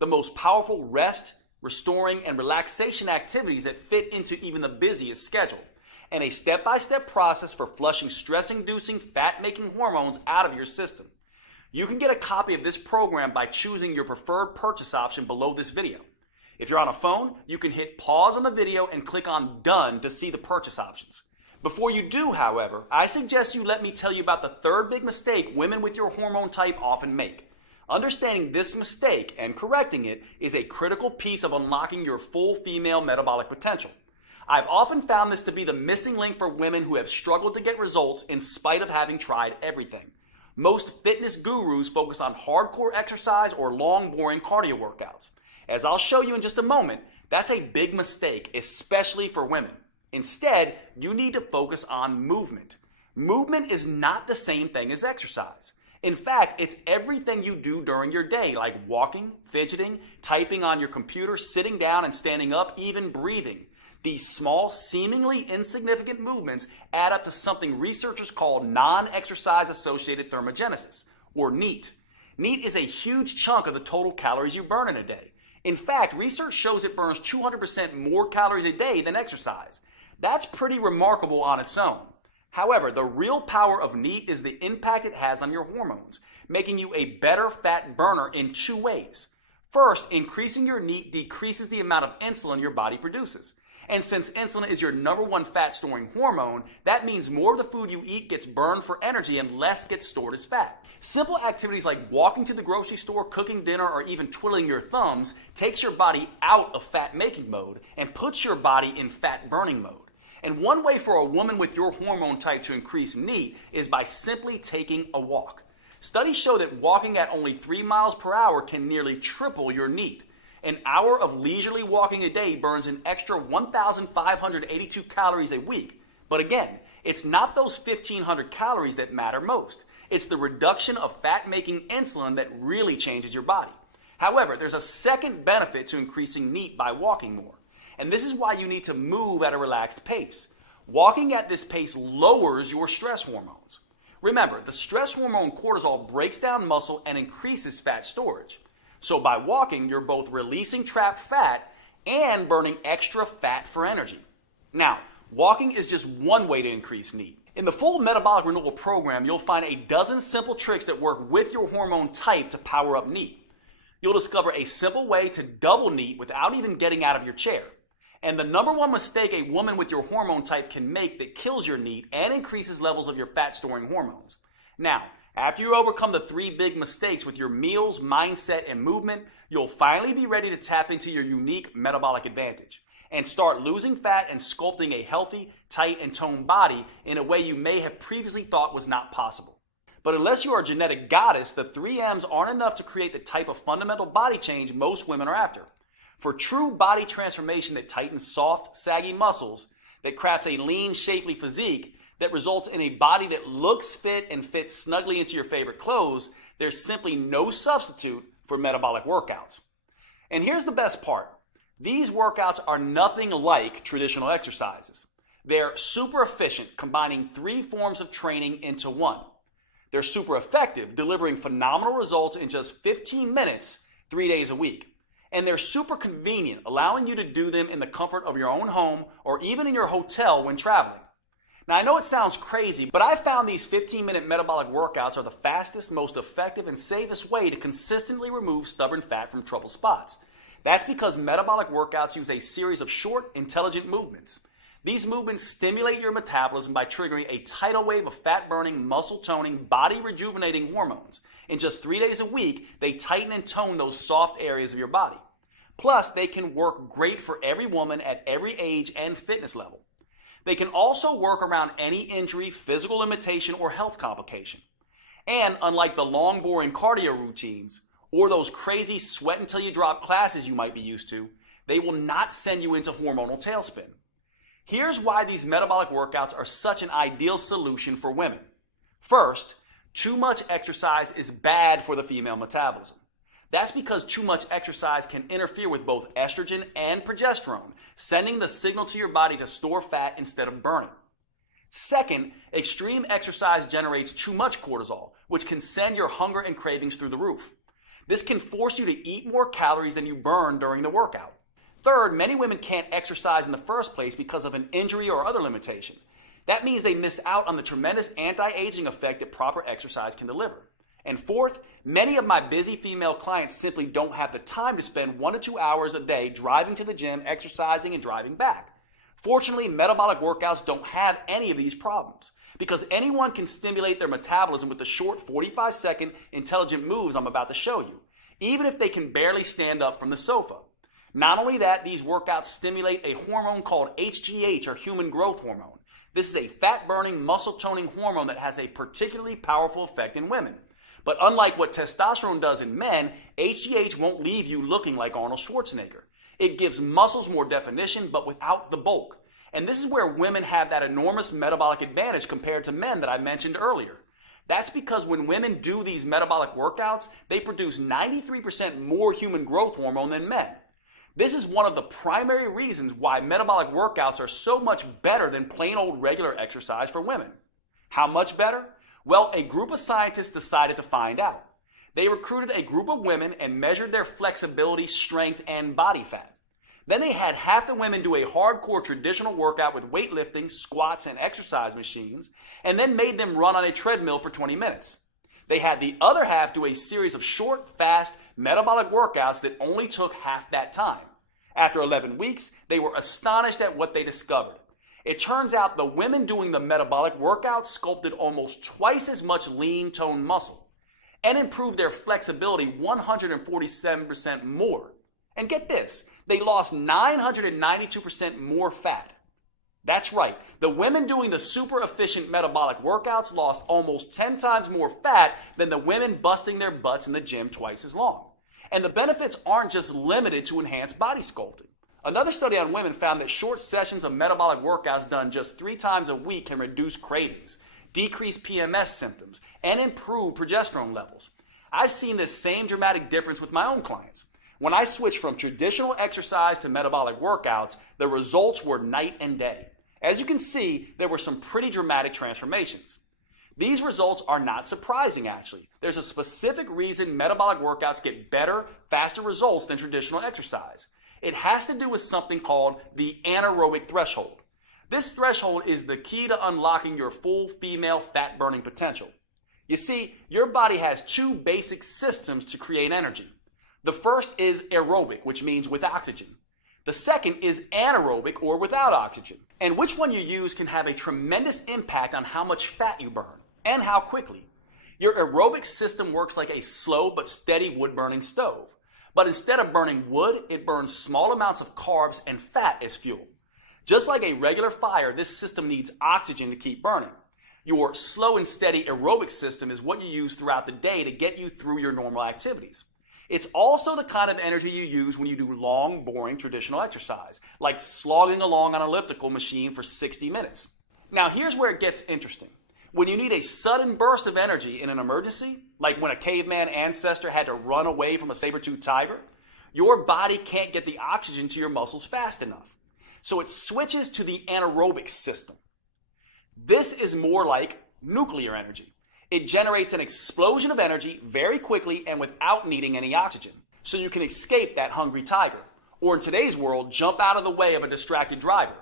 The most powerful rest, restoring, and relaxation activities that fit into even the busiest schedule. And a step-by-step process for flushing stress-inducing, fat-making hormones out of your system. You can get a copy of this program by choosing your preferred purchase option below this video. If you're on a phone, you can hit pause on the video and click on Done to see the purchase options. Before you do, however, I suggest you let me tell you about the 3rd big mistake women with your hormone type often make. Understanding this mistake and correcting it is a critical piece of unlocking your full female metabolic potential. I've often found this to be the missing link for women who have struggled to get results in spite of having tried everything. Most fitness gurus focus on hardcore exercise or long, boring cardio workouts. As I'll show you in just a moment, that's a big mistake, especially for women. Instead, you need to focus on movement. Movement is not the same thing as exercise. In fact, it's everything you do during your day, like walking, fidgeting, typing on your computer, sitting down and standing up, even breathing. These small, seemingly insignificant movements add up to something researchers call non-exercise associated thermogenesis, or NEAT. NEAT is a huge chunk of the total calories you burn in a day. In fact, research shows it burns 200% more calories a day than exercise. That's pretty remarkable on its own. However, the real power of NEAT is the impact it has on your hormones, making you a better fat burner in 2 ways. First, increasing your NEAT decreases the amount of insulin your body produces. And since insulin is your #1 fat storing hormone, that means more of the food you eat gets burned for energy and less gets stored as fat. Simple activities like walking to the grocery store, cooking dinner, or even twiddling your thumbs takes your body out of fat making mode and puts your body in fat burning mode. And one way for a woman with your hormone type to increase NEAT is by simply taking a walk. Studies show that walking at only 3 miles per hour can nearly triple your NEAT. An hour of leisurely walking a day burns an extra 1,582 calories a week. But again, it's not those 1,500 calories that matter most. It's the reduction of fat-making insulin that really changes your body. However, there's a second benefit to increasing NEAT by walking more. And this is why you need to move at a relaxed pace. Walking at this pace lowers your stress hormones. Remember, the stress hormone cortisol breaks down muscle and increases fat storage. So by walking, you're both releasing trapped fat and burning extra fat for energy. Now, walking is just one way to increase NEAT. In the full Metabolic Renewal program, you'll find a dozen simple tricks that work with your hormone type to power up NEAT. You'll discover a simple way to double NEAT without even getting out of your chair. And the #1 mistake a woman with your hormone type can make that kills your NEAT and increases levels of your fat-storing hormones. Now, after you overcome the 3 big mistakes with your meals, mindset, and movement, you'll finally be ready to tap into your unique metabolic advantage and start losing fat and sculpting a healthy, tight, and toned body in a way you may have previously thought was not possible. But unless you are a genetic goddess, the 3 M's aren't enough to create the type of fundamental body change most women are after. For true body transformation that tightens soft, saggy muscles, that crafts a lean, shapely physique, that results in a body that looks fit and fits snugly into your favorite clothes, there's simply no substitute for metabolic workouts. And here's the best part. These workouts are nothing like traditional exercises. They're super efficient, combining 3 forms of training into one. They're super effective, delivering phenomenal results in just 15 minutes, 3 days a week. And they're super convenient, allowing you to do them in the comfort of your own home or even in your hotel when traveling. Now, I know it sounds crazy, but I found these 15-minute metabolic workouts are the fastest, most effective, and safest way to consistently remove stubborn fat from trouble spots. That's because metabolic workouts use a series of short, intelligent movements. These movements stimulate your metabolism by triggering a tidal wave of fat-burning, muscle-toning, body-rejuvenating hormones. In just 3 days a week, they tighten and tone those soft areas of your body. Plus, they can work great for every woman at every age and fitness level. They can also work around any injury, physical limitation, or health complication. And unlike the long, boring cardio routines, or those crazy sweat until you drop classes you might be used to, they will not send you into hormonal tailspin. Here's why these metabolic workouts are such an ideal solution for women. First, too much exercise is bad for the female metabolism. That's because too much exercise can interfere with both estrogen and progesterone, sending the signal to your body to store fat instead of burning. Second, extreme exercise generates too much cortisol, which can send your hunger and cravings through the roof. This can force you to eat more calories than you burn during the workout. Third, many women can't exercise in the first place because of an injury or other limitation. That means they miss out on the tremendous anti-aging effect that proper exercise can deliver. And fourth, many of my busy female clients simply don't have the time to spend 1 to 2 hours a day driving to the gym, exercising, and driving back. Fortunately, metabolic workouts don't have any of these problems because anyone can stimulate their metabolism with the short 45-second intelligent moves I'm about to show you, even if they can barely stand up from the sofa. Not only that, these workouts stimulate a hormone called HGH, or human growth hormone. This is a fat-burning, muscle-toning hormone that has a particularly powerful effect in women. But unlike what testosterone does in men, HGH won't leave you looking like Arnold Schwarzenegger. It gives muscles more definition, but without the bulk. And this is where women have that enormous metabolic advantage compared to men that I mentioned earlier. That's because when women do these metabolic workouts, they produce 93% more human growth hormone than men. This is one of the primary reasons why metabolic workouts are so much better than plain old regular exercise for women. How much better? Well, a group of scientists decided to find out. They recruited a group of women and measured their flexibility, strength, and body fat. Then they had half the women do a hardcore traditional workout with weightlifting, squats, and exercise machines, and then made them run on a treadmill for 20 minutes. They had the other half do a series of short, fast, metabolic workouts that only took half that time. After 11 weeks, they were astonished at what they discovered. It turns out the women doing the metabolic workout sculpted almost twice as much lean toned muscle and improved their flexibility 147% more. And get this, they lost 992% more fat. That's right, the women doing the super efficient metabolic workouts lost almost 10 times more fat than the women busting their butts in the gym twice as long. And the benefits aren't just limited to enhanced body sculpting. Another study on women found that short sessions of metabolic workouts done just 3 times a week can reduce cravings, decrease PMS symptoms, and improve progesterone levels. I've seen this same dramatic difference with my own clients. When I switched from traditional exercise to metabolic workouts, the results were night and day. As you can see, there were some pretty dramatic transformations. These results are not surprising, actually. There's a specific reason metabolic workouts get better, faster results than traditional exercise. It has to do with something called the anaerobic threshold. This threshold is the key to unlocking your full female fat burning potential. You see, your body has 2 basic systems to create energy. The first is aerobic, which means with oxygen. The second is anaerobic, or without oxygen. And which one you use can have a tremendous impact on how much fat you burn and how quickly. Your aerobic system works like a slow but steady wood-burning stove. But instead of burning wood, it burns small amounts of carbs and fat as fuel. Just like a regular fire, this system needs oxygen to keep burning. Your slow and steady aerobic system is what you use throughout the day to get you through your normal activities. It's also the kind of energy you use when you do long, boring traditional exercise, like slogging along on an elliptical machine for 60 minutes. Now, here's where it gets interesting. When you need a sudden burst of energy in an emergency, like when a caveman ancestor had to run away from a saber-toothed tiger, your body can't get the oxygen to your muscles fast enough. So it switches to the anaerobic system. This is more like nuclear energy. It generates an explosion of energy very quickly and without needing any oxygen. So you can escape that hungry tiger, or in today's world, jump out of the way of a distracted driver.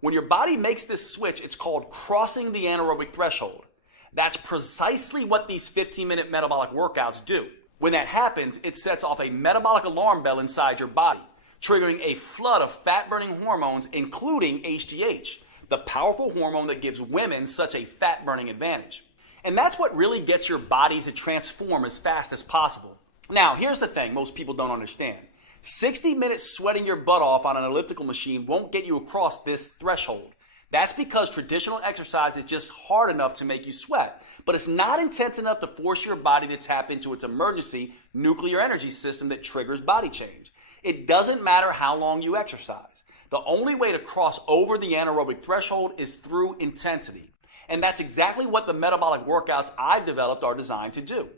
When your body makes this switch, it's called crossing the anaerobic threshold. That's precisely what these 15-minute metabolic workouts do. When that happens, it sets off a metabolic alarm bell inside your body, triggering a flood of fat-burning hormones, including HGH, the powerful hormone that gives women such a fat-burning advantage. And that's what really gets your body to transform as fast as possible. Now, here's the thing most people don't understand. 60 minutes sweating your butt off on an elliptical machine won't get you across this threshold. That's because traditional exercise is just hard enough to make you sweat, but it's not intense enough to force your body to tap into its emergency nuclear energy system that triggers body change. It doesn't matter how long you exercise. The only way to cross over the anaerobic threshold is through intensity. And that's exactly what the metabolic workouts I've developed are designed to do.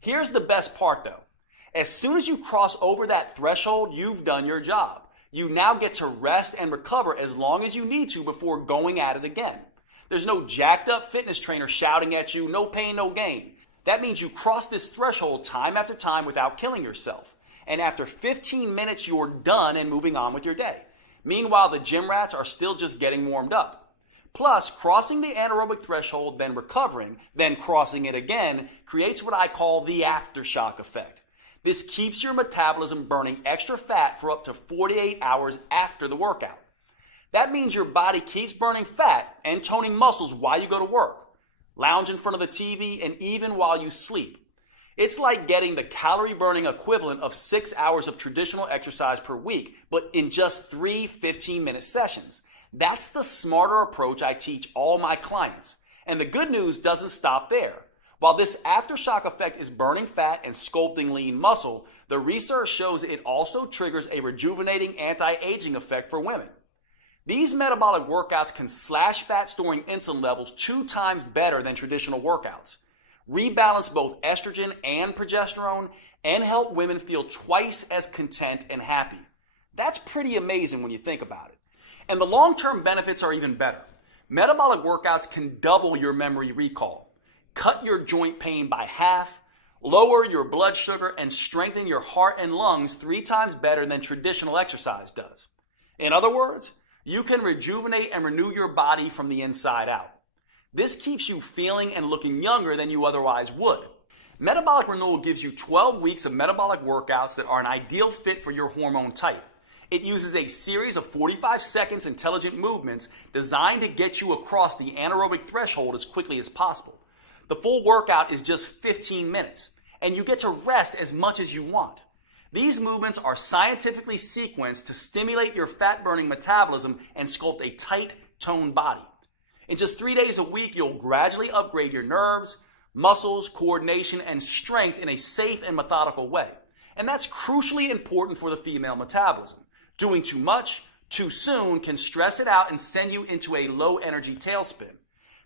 Here's the best part though. As soon as you cross over that threshold, you've done your job. You now get to rest and recover as long as you need to before going at it again. There's no jacked up fitness trainer shouting at you, no pain, no gain. That means you cross this threshold time after time without killing yourself. And after 15 minutes, you're done and moving on with your day. Meanwhile, the gym rats are still just getting warmed up. Plus, crossing the anaerobic threshold, then recovering, then crossing it again, creates what I call the aftershock effect. This keeps your metabolism burning extra fat for up to 48 hours after the workout. That means your body keeps burning fat and toning muscles while you go to work, lounge in front of the TV, and even while you sleep. It's like getting the calorie burning equivalent of 6 hours of traditional exercise per week, but in just 3 15-minute sessions. That's the smarter approach I teach all my clients. And the good news doesn't stop there. While this aftershock effect is burning fat and sculpting lean muscle, the research shows it also triggers a rejuvenating anti-aging effect for women. These metabolic workouts can slash fat-storing insulin levels 2 times better than traditional workouts, rebalance both estrogen and progesterone, and help women feel twice as content and happy. That's pretty amazing when you think about it. And the long-term benefits are even better. Metabolic workouts can double your memory recall, cut your joint pain by half, lower your blood sugar, and strengthen your heart and lungs 3 times better than traditional exercise does. In other words, you can rejuvenate and renew your body from the inside out. This keeps you feeling and looking younger than you otherwise would. Metabolic Renewal gives you 12 weeks of metabolic workouts that are an ideal fit for your hormone type. It uses a series of 45 seconds intelligent movements designed to get you across the anaerobic threshold as quickly as possible. The full workout is just 15 minutes, and you get to rest as much as you want. These movements are scientifically sequenced to stimulate your fat-burning metabolism and sculpt a tight, toned body. In just 3 days a week, you'll gradually upgrade your nerves, muscles, coordination, and strength in a safe and methodical way. And that's crucially important for the female metabolism. Doing too much, too soon can stress it out and send you into a low-energy tailspin.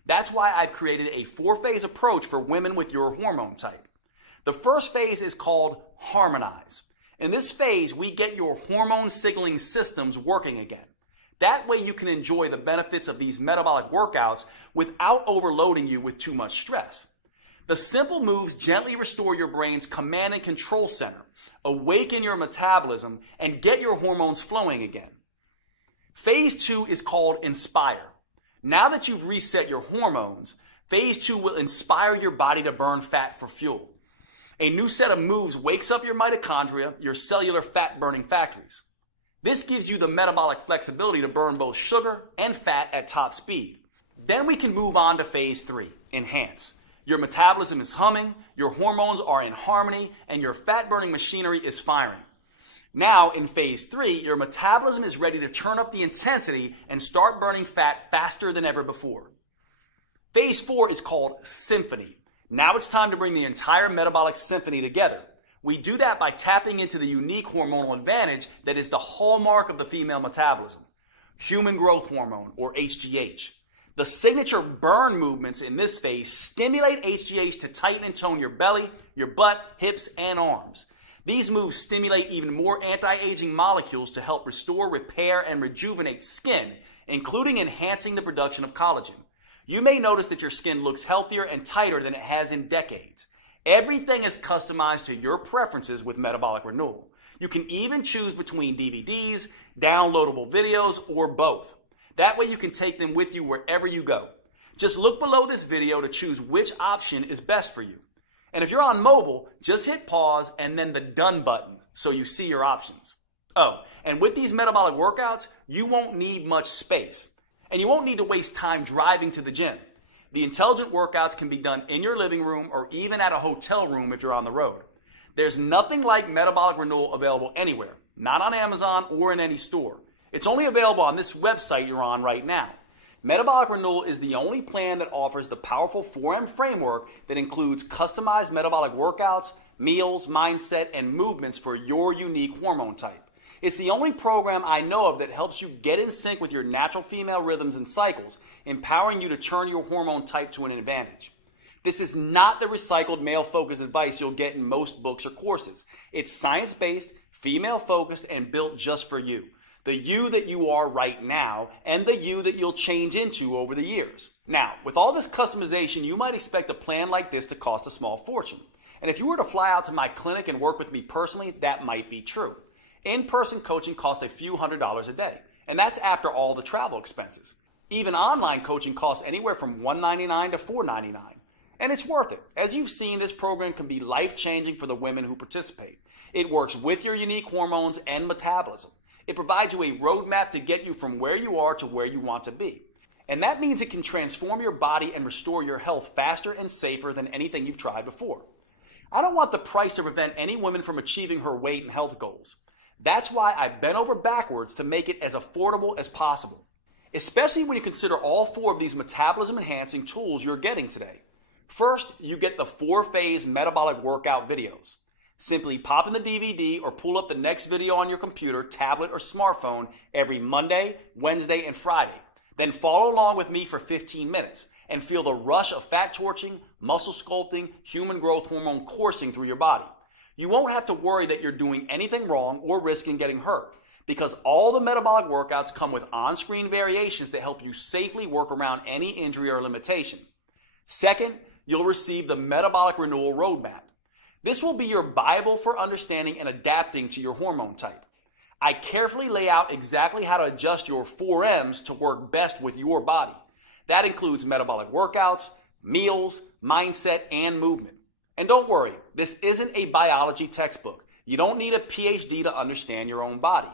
That's why I've created a 4-phase approach for women with your hormone type. The first phase is called Harmonize. In this phase, we get your hormone signaling systems working again. That way you can enjoy the benefits of these metabolic workouts without overloading you with too much stress. The simple moves gently restore your brain's command and control center, awaken your metabolism, and get your hormones flowing again. Phase 2 is called Inspire. Now that you've reset your hormones, phase 2 will inspire your body to burn fat for fuel. A new set of moves wakes up your mitochondria, your cellular fat-burning factories. This gives you the metabolic flexibility to burn both sugar and fat at top speed. Then we can move on to phase 3, Enhance. Your metabolism is humming, your hormones are in harmony, and your fat-burning machinery is firing. Now, in phase 3, your metabolism is ready to turn up the intensity and start burning fat faster than ever before. Phase 4 is called Symphony. Now it's time to bring the entire metabolic symphony together. We do that by tapping into the unique hormonal advantage that is the hallmark of the female metabolism, human growth hormone, or HGH. The signature burn movements in this phase stimulate HGH to tighten and tone your belly, your butt, hips, and arms. These moves stimulate even more anti-aging molecules to help restore, repair, and rejuvenate skin, including enhancing the production of collagen. You may notice that your skin looks healthier and tighter than it has in decades. Everything is customized to your preferences with Metabolic Renewal. You can even choose between DVDs, downloadable videos, or both. That way you can take them with you wherever you go. Just look below this video to choose which option is best for you. And if you're on mobile, just hit pause and then the done button so you see your options. Oh, and with these metabolic workouts, you won't need much space. And you won't need to waste time driving to the gym. The intelligent workouts can be done in your living room or even at a hotel room if you're on the road. There's nothing like Metabolic Renewal available anywhere, not on Amazon or in any store. It's only available on this website you're on right now. Metabolic Renewal is the only plan that offers the powerful 4M framework that includes customized metabolic workouts, meals, mindset, and movements for your unique hormone type. It's the only program I know of that helps you get in sync with your natural female rhythms and cycles, empowering you to turn your hormone type to an advantage. This is not the recycled male-focused advice you'll get in most books or courses. It's science-based, female-focused, and built just for you. The you that you are right now, and the you that you'll change into over the years. Now, with all this customization, you might expect a plan like this to cost a small fortune. And if you were to fly out to my clinic and work with me personally, that might be true. In-person coaching costs a few $100s a day, and that's after all the travel expenses. Even online coaching costs anywhere from $199 to $499, and it's worth it. As you've seen, this program can be life-changing for the women who participate. It works with your unique hormones and metabolism. It provides you a roadmap to get you from where you are to where you want to be. And that means it can transform your body and restore your health faster and safer than anything you've tried before. I don't want the price to prevent any woman from achieving her weight and health goals. That's why I bent over backwards to make it as affordable as possible, especially when you consider all 4 of these metabolism-enhancing tools you're getting today. First, you get the 4-phase metabolic workout videos. Simply pop in the DVD or pull up the next video on your computer, tablet, or smartphone every Monday, Wednesday, and Friday. Then follow along with me for 15 minutes and feel the rush of fat torching, muscle sculpting, human growth hormone coursing through your body. You won't have to worry that you're doing anything wrong or risking getting hurt, because all the metabolic workouts come with on-screen variations that help you safely work around any injury or limitation. Second, you'll receive the Metabolic Renewal Roadmap. This will be your Bible for understanding and adapting to your hormone type. I carefully lay out exactly how to adjust your 4Ms to work best with your body. That includes metabolic workouts, meals, mindset, and movement. And don't worry, this isn't a biology textbook. You don't need a PhD to understand your own body.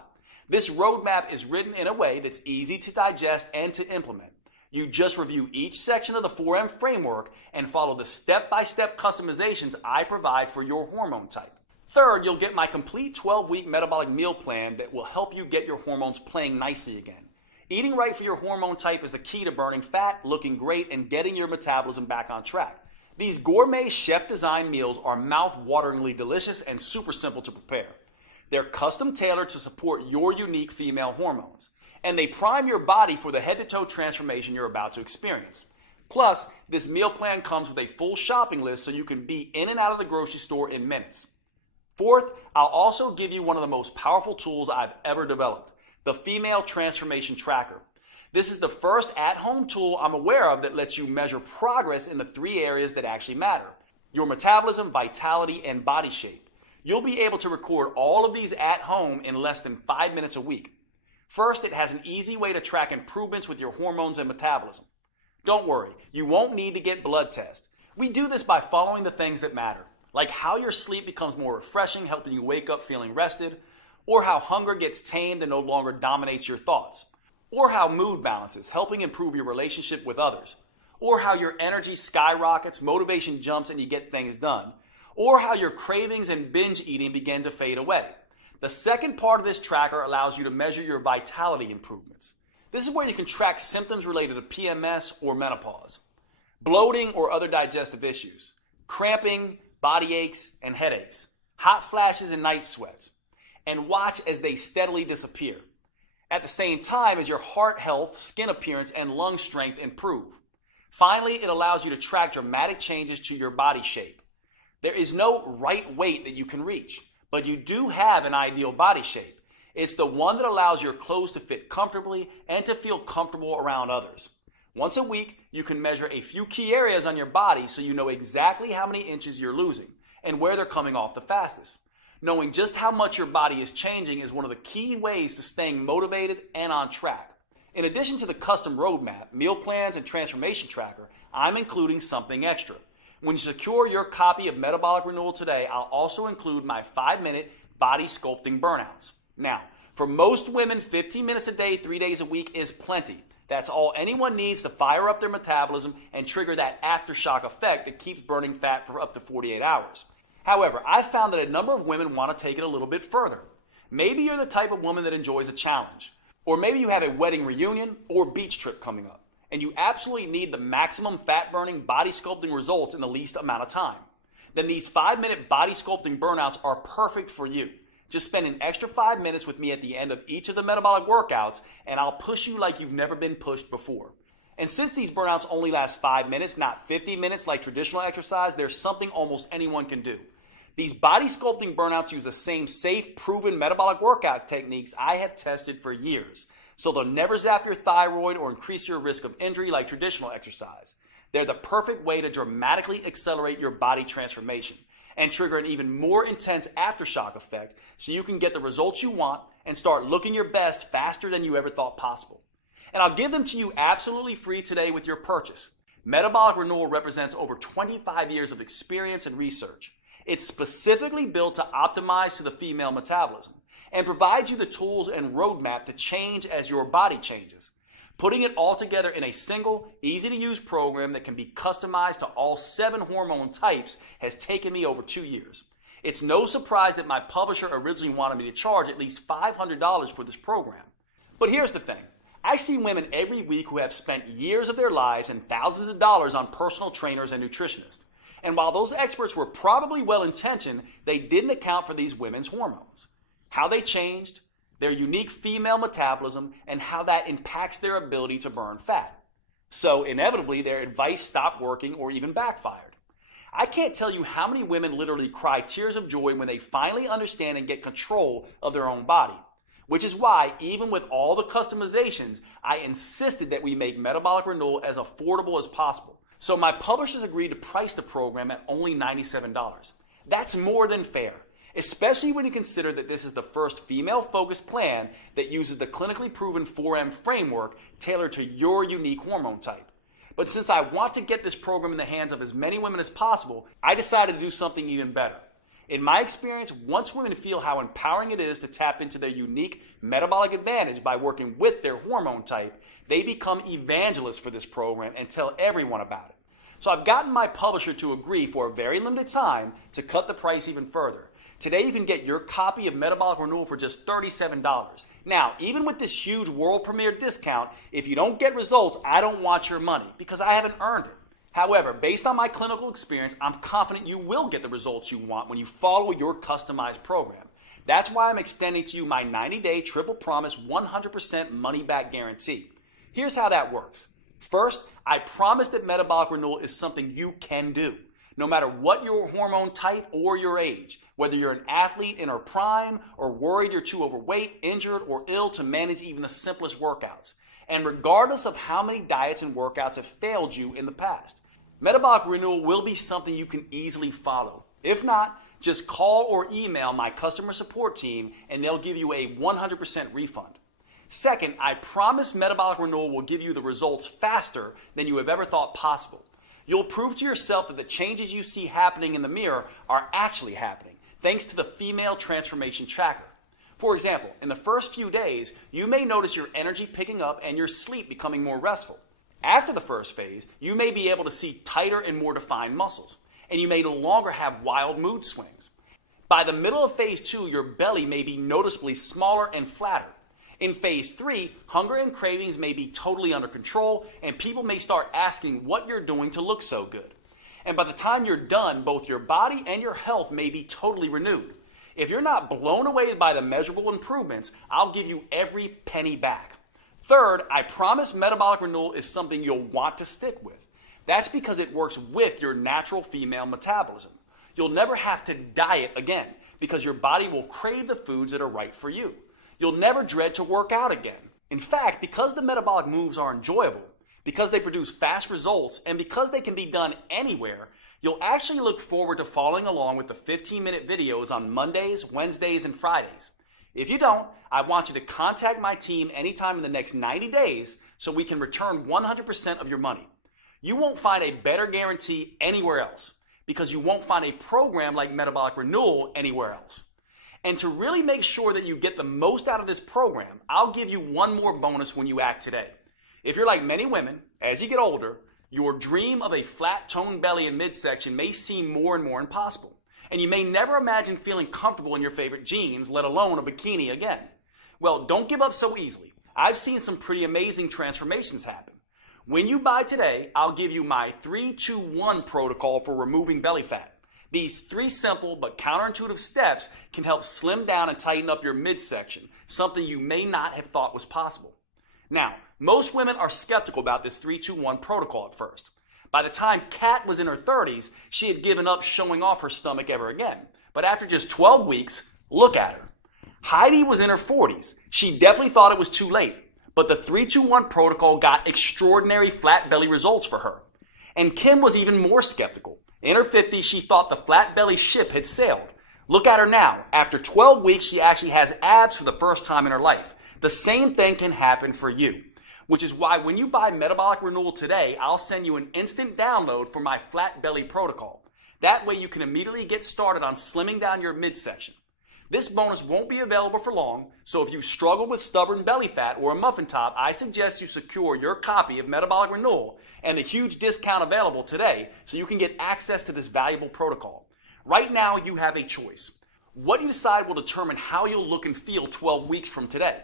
This roadmap is written in a way that's easy to digest and to implement. You just review each section of the 4M framework and follow the step-by-step customizations I provide for your hormone type. Third, you'll get my complete 12-week metabolic meal plan that will help you get your hormones playing nicely again. Eating right for your hormone type is the key to burning fat, looking great, and getting your metabolism back on track. These gourmet chef-designed meals are mouth-wateringly delicious and super simple to prepare. They're custom tailored to support your unique female hormones, and they prime your body for the head-to-toe transformation you're about to experience. Plus, this meal plan comes with a full shopping list so you can be in and out of the grocery store in minutes. Fourth, I'll also give you one of the most powerful tools I've ever developed, the Female Transformation Tracker. This is the first at-home tool I'm aware of that lets you measure progress in the 3 areas that actually matter: your metabolism, vitality, and body shape. You'll be able to record all of these at home in less than 5 minutes a week. First, it has an easy way to track improvements with your hormones and metabolism. Don't worry, you won't need to get blood tests. We do this by following the things that matter, like how your sleep becomes more refreshing, helping you wake up feeling rested, or how hunger gets tamed and no longer dominates your thoughts, or how mood balances, helping improve your relationship with others, or how your energy skyrockets, motivation jumps, and you get things done, or how your cravings and binge eating begin to fade away. The second part of this tracker allows you to measure your vitality improvements. This is where you can track symptoms related to PMS or menopause, bloating or other digestive issues, cramping, body aches and headaches, hot flashes and night sweats, and watch as they steadily disappear. At the same time as your heart health, skin appearance, and lung strength improve. Finally, it allows you to track dramatic changes to your body shape. There is no right weight that you can reach, but you do have an ideal body shape. It's the one that allows your clothes to fit comfortably and to feel comfortable around others. Once a week, you can measure a few key areas on your body so you know exactly how many inches you're losing and where they're coming off the fastest. Knowing just how much your body is changing is one of the key ways to staying motivated and on track. In addition to the custom roadmap, meal plans, and transformation tracker, I'm including something extra. When you secure your copy of Metabolic Renewal today, I'll also include my 5-minute body sculpting burnouts. Now, for most women, 15 minutes a day, 3 days a week is plenty. That's all anyone needs to fire up their metabolism and trigger that aftershock effect that keeps burning fat for up to 48 hours. However, I've found that a number of women want to take it a little bit further. Maybe you're the type of woman that enjoys a challenge. Or maybe you have a wedding reunion or beach trip coming up, and you absolutely need the maximum fat-burning body sculpting results in the least amount of time. Then these 5-minute body sculpting burnouts are perfect for you. Just spend an extra 5 minutes with me at the end of each of the metabolic workouts, and I'll push you like you've never been pushed before. And since these burnouts only last 5 minutes, not 50 minutes like traditional exercise, there's something almost anyone can do. These body sculpting burnouts use the same safe, proven metabolic workout techniques I have tested for years. So they'll never zap your thyroid or increase your risk of injury like traditional exercise. They're the perfect way to dramatically accelerate your body transformation and trigger an even more intense aftershock effect so you can get the results you want and start looking your best faster than you ever thought possible. And I'll give them to you absolutely free today with your purchase. Metabolic Renewal represents over 25 years of experience and research. It's specifically built to optimize to the female metabolism and provides you the tools and roadmap to change as your body changes. Putting it all together in a single, easy-to-use program that can be customized to all 7 hormone types has taken me over 2 years. It's no surprise that my publisher originally wanted me to charge at least $500 for this program. But here's the thing. I see women every week who have spent years of their lives and thousands of dollars on personal trainers and nutritionists. And while those experts were probably well-intentioned, they didn't account for these women's hormones, how they changed, their unique female metabolism, and how that impacts their ability to burn fat. So inevitably, their advice stopped working or even backfired. I can't tell you how many women literally cry tears of joy when they finally understand and get control of their own body, which is why, even with all the customizations, I insisted that we make Metabolic Renewal as affordable as possible. So my publishers agreed to price the program at only $97. That's more than fair, especially when you consider that this is the first female-focused plan that uses the clinically proven 4M framework tailored to your unique hormone type. But since I want to get this program in the hands of as many women as possible, I decided to do something even better. In my experience, once women feel how empowering it is to tap into their unique metabolic advantage by working with their hormone type, they become evangelists for this program and tell everyone about it. So I've gotten my publisher to agree for a very limited time to cut the price even further. Today you can get your copy of Metabolic Renewal for just $37. Now, even with this huge world premiere discount, if you don't get results, I don't want your money because I haven't earned it. However, based on my clinical experience, I'm confident you will get the results you want when you follow your customized program. That's why I'm extending to you my 90-day triple promise 100% money back guarantee. Here's how that works. First, I promise that metabolic renewal is something you can do, no matter what your hormone type or your age, whether you're an athlete in her prime or worried you're too overweight, injured, or ill to manage even the simplest workouts, and regardless of how many diets and workouts have failed you in the past. Metabolic renewal will be something you can easily follow. If not, just call or email my customer support team and they'll give you a 100% refund. Second, I promise metabolic renewal will give you the results faster than you have ever thought possible. You'll prove to yourself that the changes you see happening in the mirror are actually happening, thanks to the female transformation tracker. For example, in the first few days, you may notice your energy picking up and your sleep becoming more restful. After the first phase, you may be able to see tighter and more defined muscles, and you may no longer have wild mood swings. By the middle of phase 2, your belly may be noticeably smaller and flatter. In phase 3, hunger and cravings may be totally under control, and people may start asking what you're doing to look so good. And by the time you're done, both your body and your health may be totally renewed. If you're not blown away by the measurable improvements, I'll give you every penny back. Third, I promise metabolic renewal is something you'll want to stick with. That's because it works with your natural female metabolism. You'll never have to diet again because your body will crave the foods that are right for you. You'll never dread to work out again. In fact, because the metabolic moves are enjoyable, because they produce fast results, and because they can be done anywhere, you'll actually look forward to following along with the 15-minute videos on Mondays, Wednesdays, and Fridays. If you don't, I want you to contact my team anytime in the next 90 days so we can return 100% of your money. You won't find a better guarantee anywhere else because you won't find a program like Metabolic Renewal anywhere else. And to really make sure that you get the most out of this program, I'll give you one more bonus when you act today. If you're like many women, as you get older, your dream of a flat toned belly and midsection may seem more and more impossible. And you may never imagine feeling comfortable in your favorite jeans, let alone a bikini again. Well, don't give up so easily. I've seen some pretty amazing transformations happen. When you buy today, I'll give you my 3-2-1 protocol for removing belly fat. These 3 simple but counterintuitive steps can help slim down and tighten up your midsection, something you may not have thought was possible. Now, most women are skeptical about this 3-2-1 protocol at first. By the time Kat was in her 30s, she had given up showing off her stomach ever again. But after just 12 weeks, look at her. Heidi was in her 40s. She definitely thought it was too late. But the 3-2-1 protocol got extraordinary flat belly results for her. And Kim was even more skeptical. In her 50s, she thought the flat belly ship had sailed. Look at her now. After 12 weeks, she actually has abs for the first time in her life. The same thing can happen for you. Which is why when you buy Metabolic Renewal today, I'll send you an instant download for my flat belly protocol. That way you can immediately get started on slimming down your midsection. This bonus won't be available for long, so if you struggle with stubborn belly fat or a muffin top, I suggest you secure your copy of Metabolic Renewal and the huge discount available today so you can get access to this valuable protocol. Right now, you have a choice. What you decide will determine how you'll look and feel 12 weeks from today.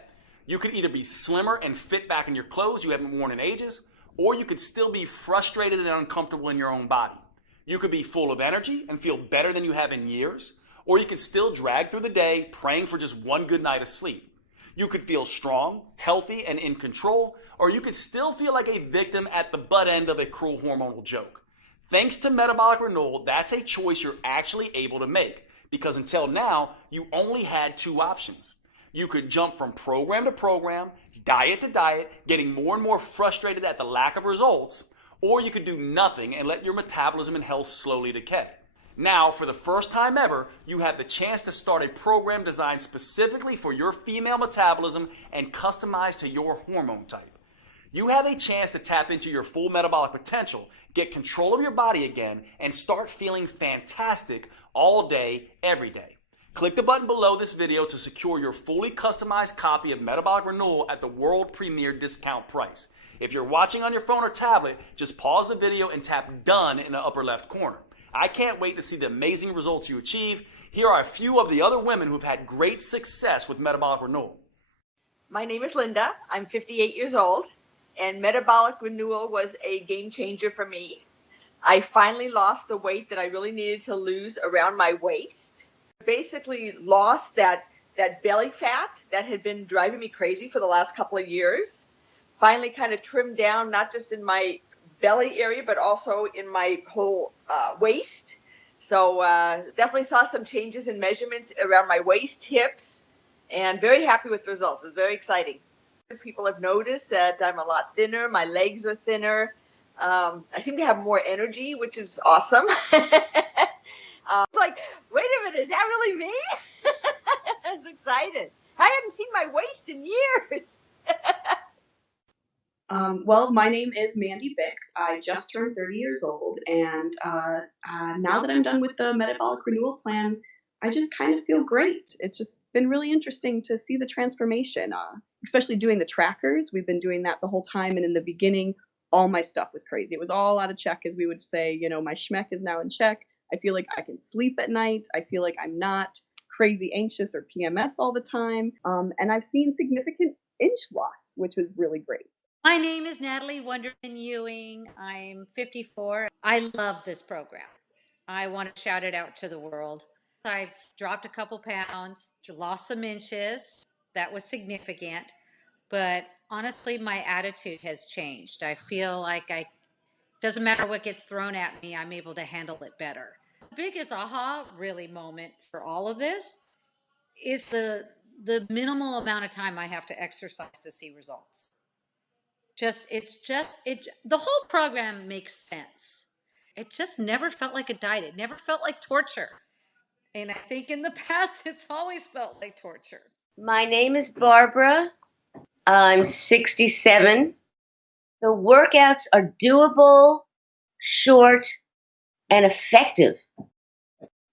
You could either be slimmer and fit back in your clothes you haven't worn in ages, or you could still be frustrated and uncomfortable in your own body. You could be full of energy and feel better than you have in years, or you could still drag through the day praying for just one good night of sleep. You could feel strong, healthy, and in control, or you could still feel like a victim at the butt end of a cruel hormonal joke. Thanks to Metabolic Renewal, that's a choice you're actually able to make, because until now, you only had 2 options. You could jump from program to program, diet to diet, getting more and more frustrated at the lack of results, or you could do nothing and let your metabolism and health slowly decay. Now, for the first time ever, you have the chance to start a program designed specifically for your female metabolism and customized to your hormone type. You have a chance to tap into your full metabolic potential, get control of your body again, and start feeling fantastic all day, every day. Click the button below this video to secure your fully customized copy of Metabolic Renewal at the world premiere discount price. If you're watching on your phone or tablet, just pause the video and tap Done in the upper left corner. I can't wait to see the amazing results you achieve. Here are a few of the other women who've had great success with Metabolic Renewal. My name is Linda. I'm 58 years old, and Metabolic Renewal was a game changer for me. I finally lost the weight that I really needed to lose around my waist. Basically lost that belly fat that had been driving me crazy for the last couple of years. Finally kind of trimmed down, not just in my belly area, but also in my whole waist. So definitely saw some changes in measurements around my waist, hips, and very happy with the results. It was very exciting. People have noticed that I'm a lot thinner. My legs are thinner. I seem to have more energy, which is awesome. Like, wait a minute, is that really me? I was excited. I hadn't seen my waist in years. Well, my name is Mandy Bix. I just turned 30 years old, and now that I'm done with the Metabolic Renewal Plan, I just kind of feel great. It's just been really interesting to see the transformation, especially doing the trackers. We've been doing that the whole time, and in the beginning, all my stuff was crazy. It was all out of check, as we would say. You know, my schmeck is now in check. I feel like I can sleep at night. I feel like I'm not crazy anxious or PMS all the time. And I've seen significant inch loss, which was really great. My name is Natalie Wonderman Ewing. I'm 54. I love this program. I want to shout it out to the world. I've dropped a couple pounds, lost some inches. That was significant. But honestly, my attitude has changed. I feel like doesn't matter what gets thrown at me, I'm able to handle it better. The biggest aha really moment for all of this is the minimal amount of time I have to exercise to see results. The whole program makes sense. It just never felt like a diet. It never felt like torture. And I think in the past, it's always felt like torture. My name is Barbara. I'm 67. The workouts are doable, short, and effective.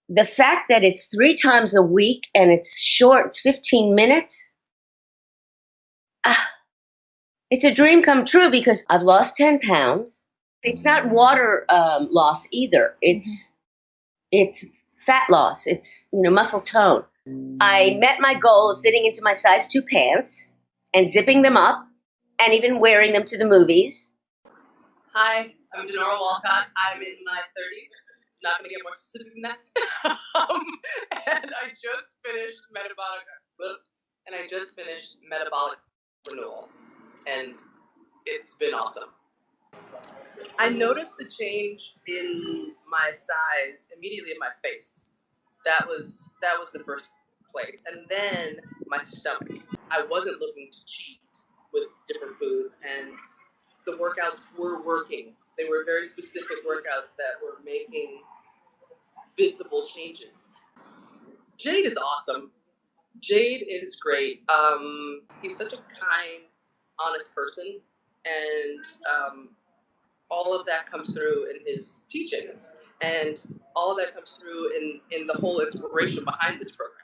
The fact that it's 3 times a week and it's short, it's 15 minutes, it's a dream come true because I've lost 10 pounds. It's not water loss either. It's fat loss. It's, muscle tone. I met my goal of fitting into my size 2 pants and zipping them up and even wearing them to the movies. Hi, I'm Denora Walcott. I'm in my 30s. Not going to get more specific than that. And I just finished Metabolic Renewal. And it's been awesome. I noticed the change in my size immediately in my face. That was the first place. And then my stomach. I wasn't looking to cheat with different foods, and the workouts were working. They were very specific workouts that were making visible changes. Jade is awesome. Jade is great. He's such a kind, honest person, and all of that comes through in his teachings, and all of that comes through in the whole inspiration behind this program.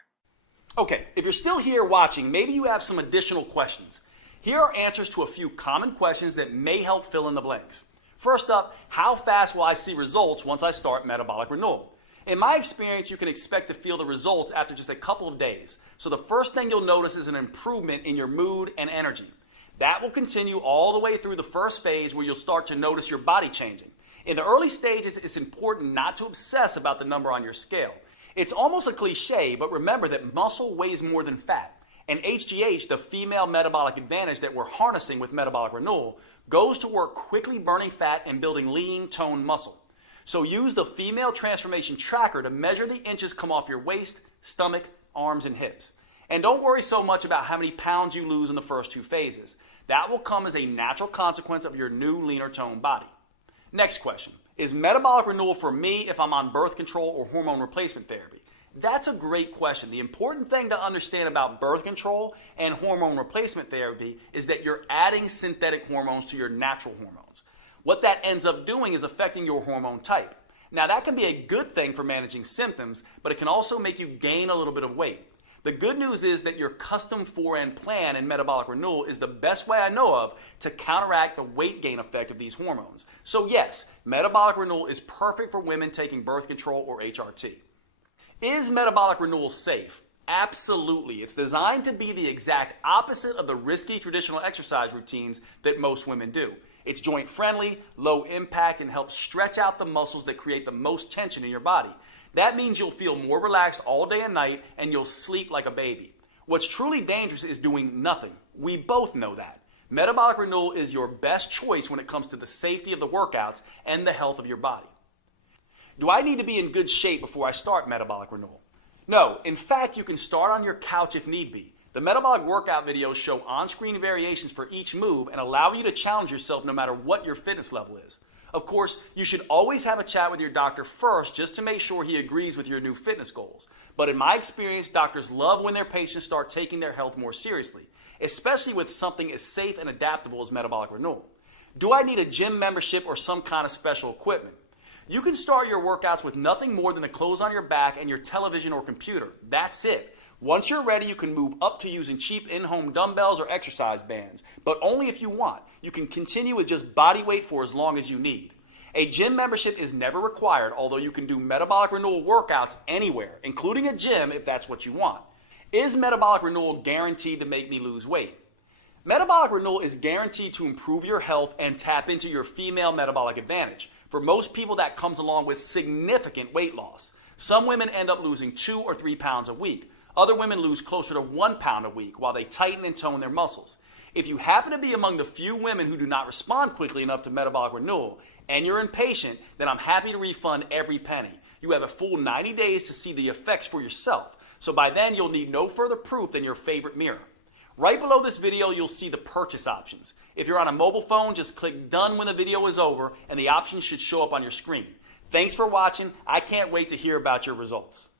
Okay, if you're still here watching, maybe you have some additional questions. Here are answers to a few common questions that may help fill in the blanks. First up, how fast will I see results once I start Metabolic Renewal? In my experience, you can expect to feel the results after just a couple of days. So the first thing you'll notice is an improvement in your mood and energy. That will continue all the way through the first phase where you'll start to notice your body changing. In the early stages, it's important not to obsess about the number on your scale. It's almost a cliche, but remember that muscle weighs more than fat. And HGH, the female metabolic advantage that we're harnessing with Metabolic Renewal, goes to work quickly burning fat and building lean, toned muscle. So use the female transformation tracker to measure the inches come off your waist, stomach, arms, and hips. And don't worry so much about how many pounds you lose in the first 2 phases. That will come as a natural consequence of your new leaner toned body. Next question. Is Metabolic Renewal for me if I'm on birth control or hormone replacement therapy? That's a great question. The important thing to understand about birth control and hormone replacement therapy is that you're adding synthetic hormones to your natural hormones. What that ends up doing is affecting your hormone type. Now, that can be a good thing for managing symptoms, but it can also make you gain a little bit of weight. The good news is that your custom 4N plan in metabolic renewal is the best way I know of to counteract the weight gain effect of these hormones. So yes, metabolic renewal is perfect for women taking birth control or HRT. Is metabolic renewal safe? Absolutely. It's designed to be the exact opposite of the risky traditional exercise routines that most women do. It's joint friendly, low impact, and helps stretch out the muscles that create the most tension in your body. That means you'll feel more relaxed all day and night, and you'll sleep like a baby. What's truly dangerous is doing nothing. We both know that. Metabolic renewal is your best choice when it comes to the safety of the workouts and the health of your body. Do I need to be in good shape before I start metabolic renewal? No. In fact, you can start on your couch if need be. The metabolic workout videos show on-screen variations for each move and allow you to challenge yourself no matter what your fitness level is. Of course, you should always have a chat with your doctor first just to make sure he agrees with your new fitness goals. But in my experience, doctors love when their patients start taking their health more seriously, especially with something as safe and adaptable as metabolic renewal. Do I need a gym membership or some kind of special equipment? You can start your workouts with nothing more than the clothes on your back and your television or computer. That's it. Once you're ready, you can move up to using cheap in-home dumbbells or exercise bands, but only if you want. You can continue with just body weight for as long as you need. A gym membership is never required, although you can do metabolic renewal workouts anywhere, including a gym if that's what you want. Is metabolic renewal guaranteed to make me lose weight? Metabolic renewal is guaranteed to improve your health and tap into your female metabolic advantage. For most people, that comes along with significant weight loss. Some women end up losing 2 or 3 pounds a week. Other women lose closer to 1 pound a week while they tighten and tone their muscles. If you happen to be among the few women who do not respond quickly enough to metabolic renewal and you're impatient, then I'm happy to refund every penny. You have a full 90 days to see the effects for yourself. So by then, you'll need no further proof than your favorite mirror. Right below this video, you'll see the purchase options. If you're on a mobile phone, just click done when the video is over and the options should show up on your screen. Thanks for watching. I can't wait to hear about your results.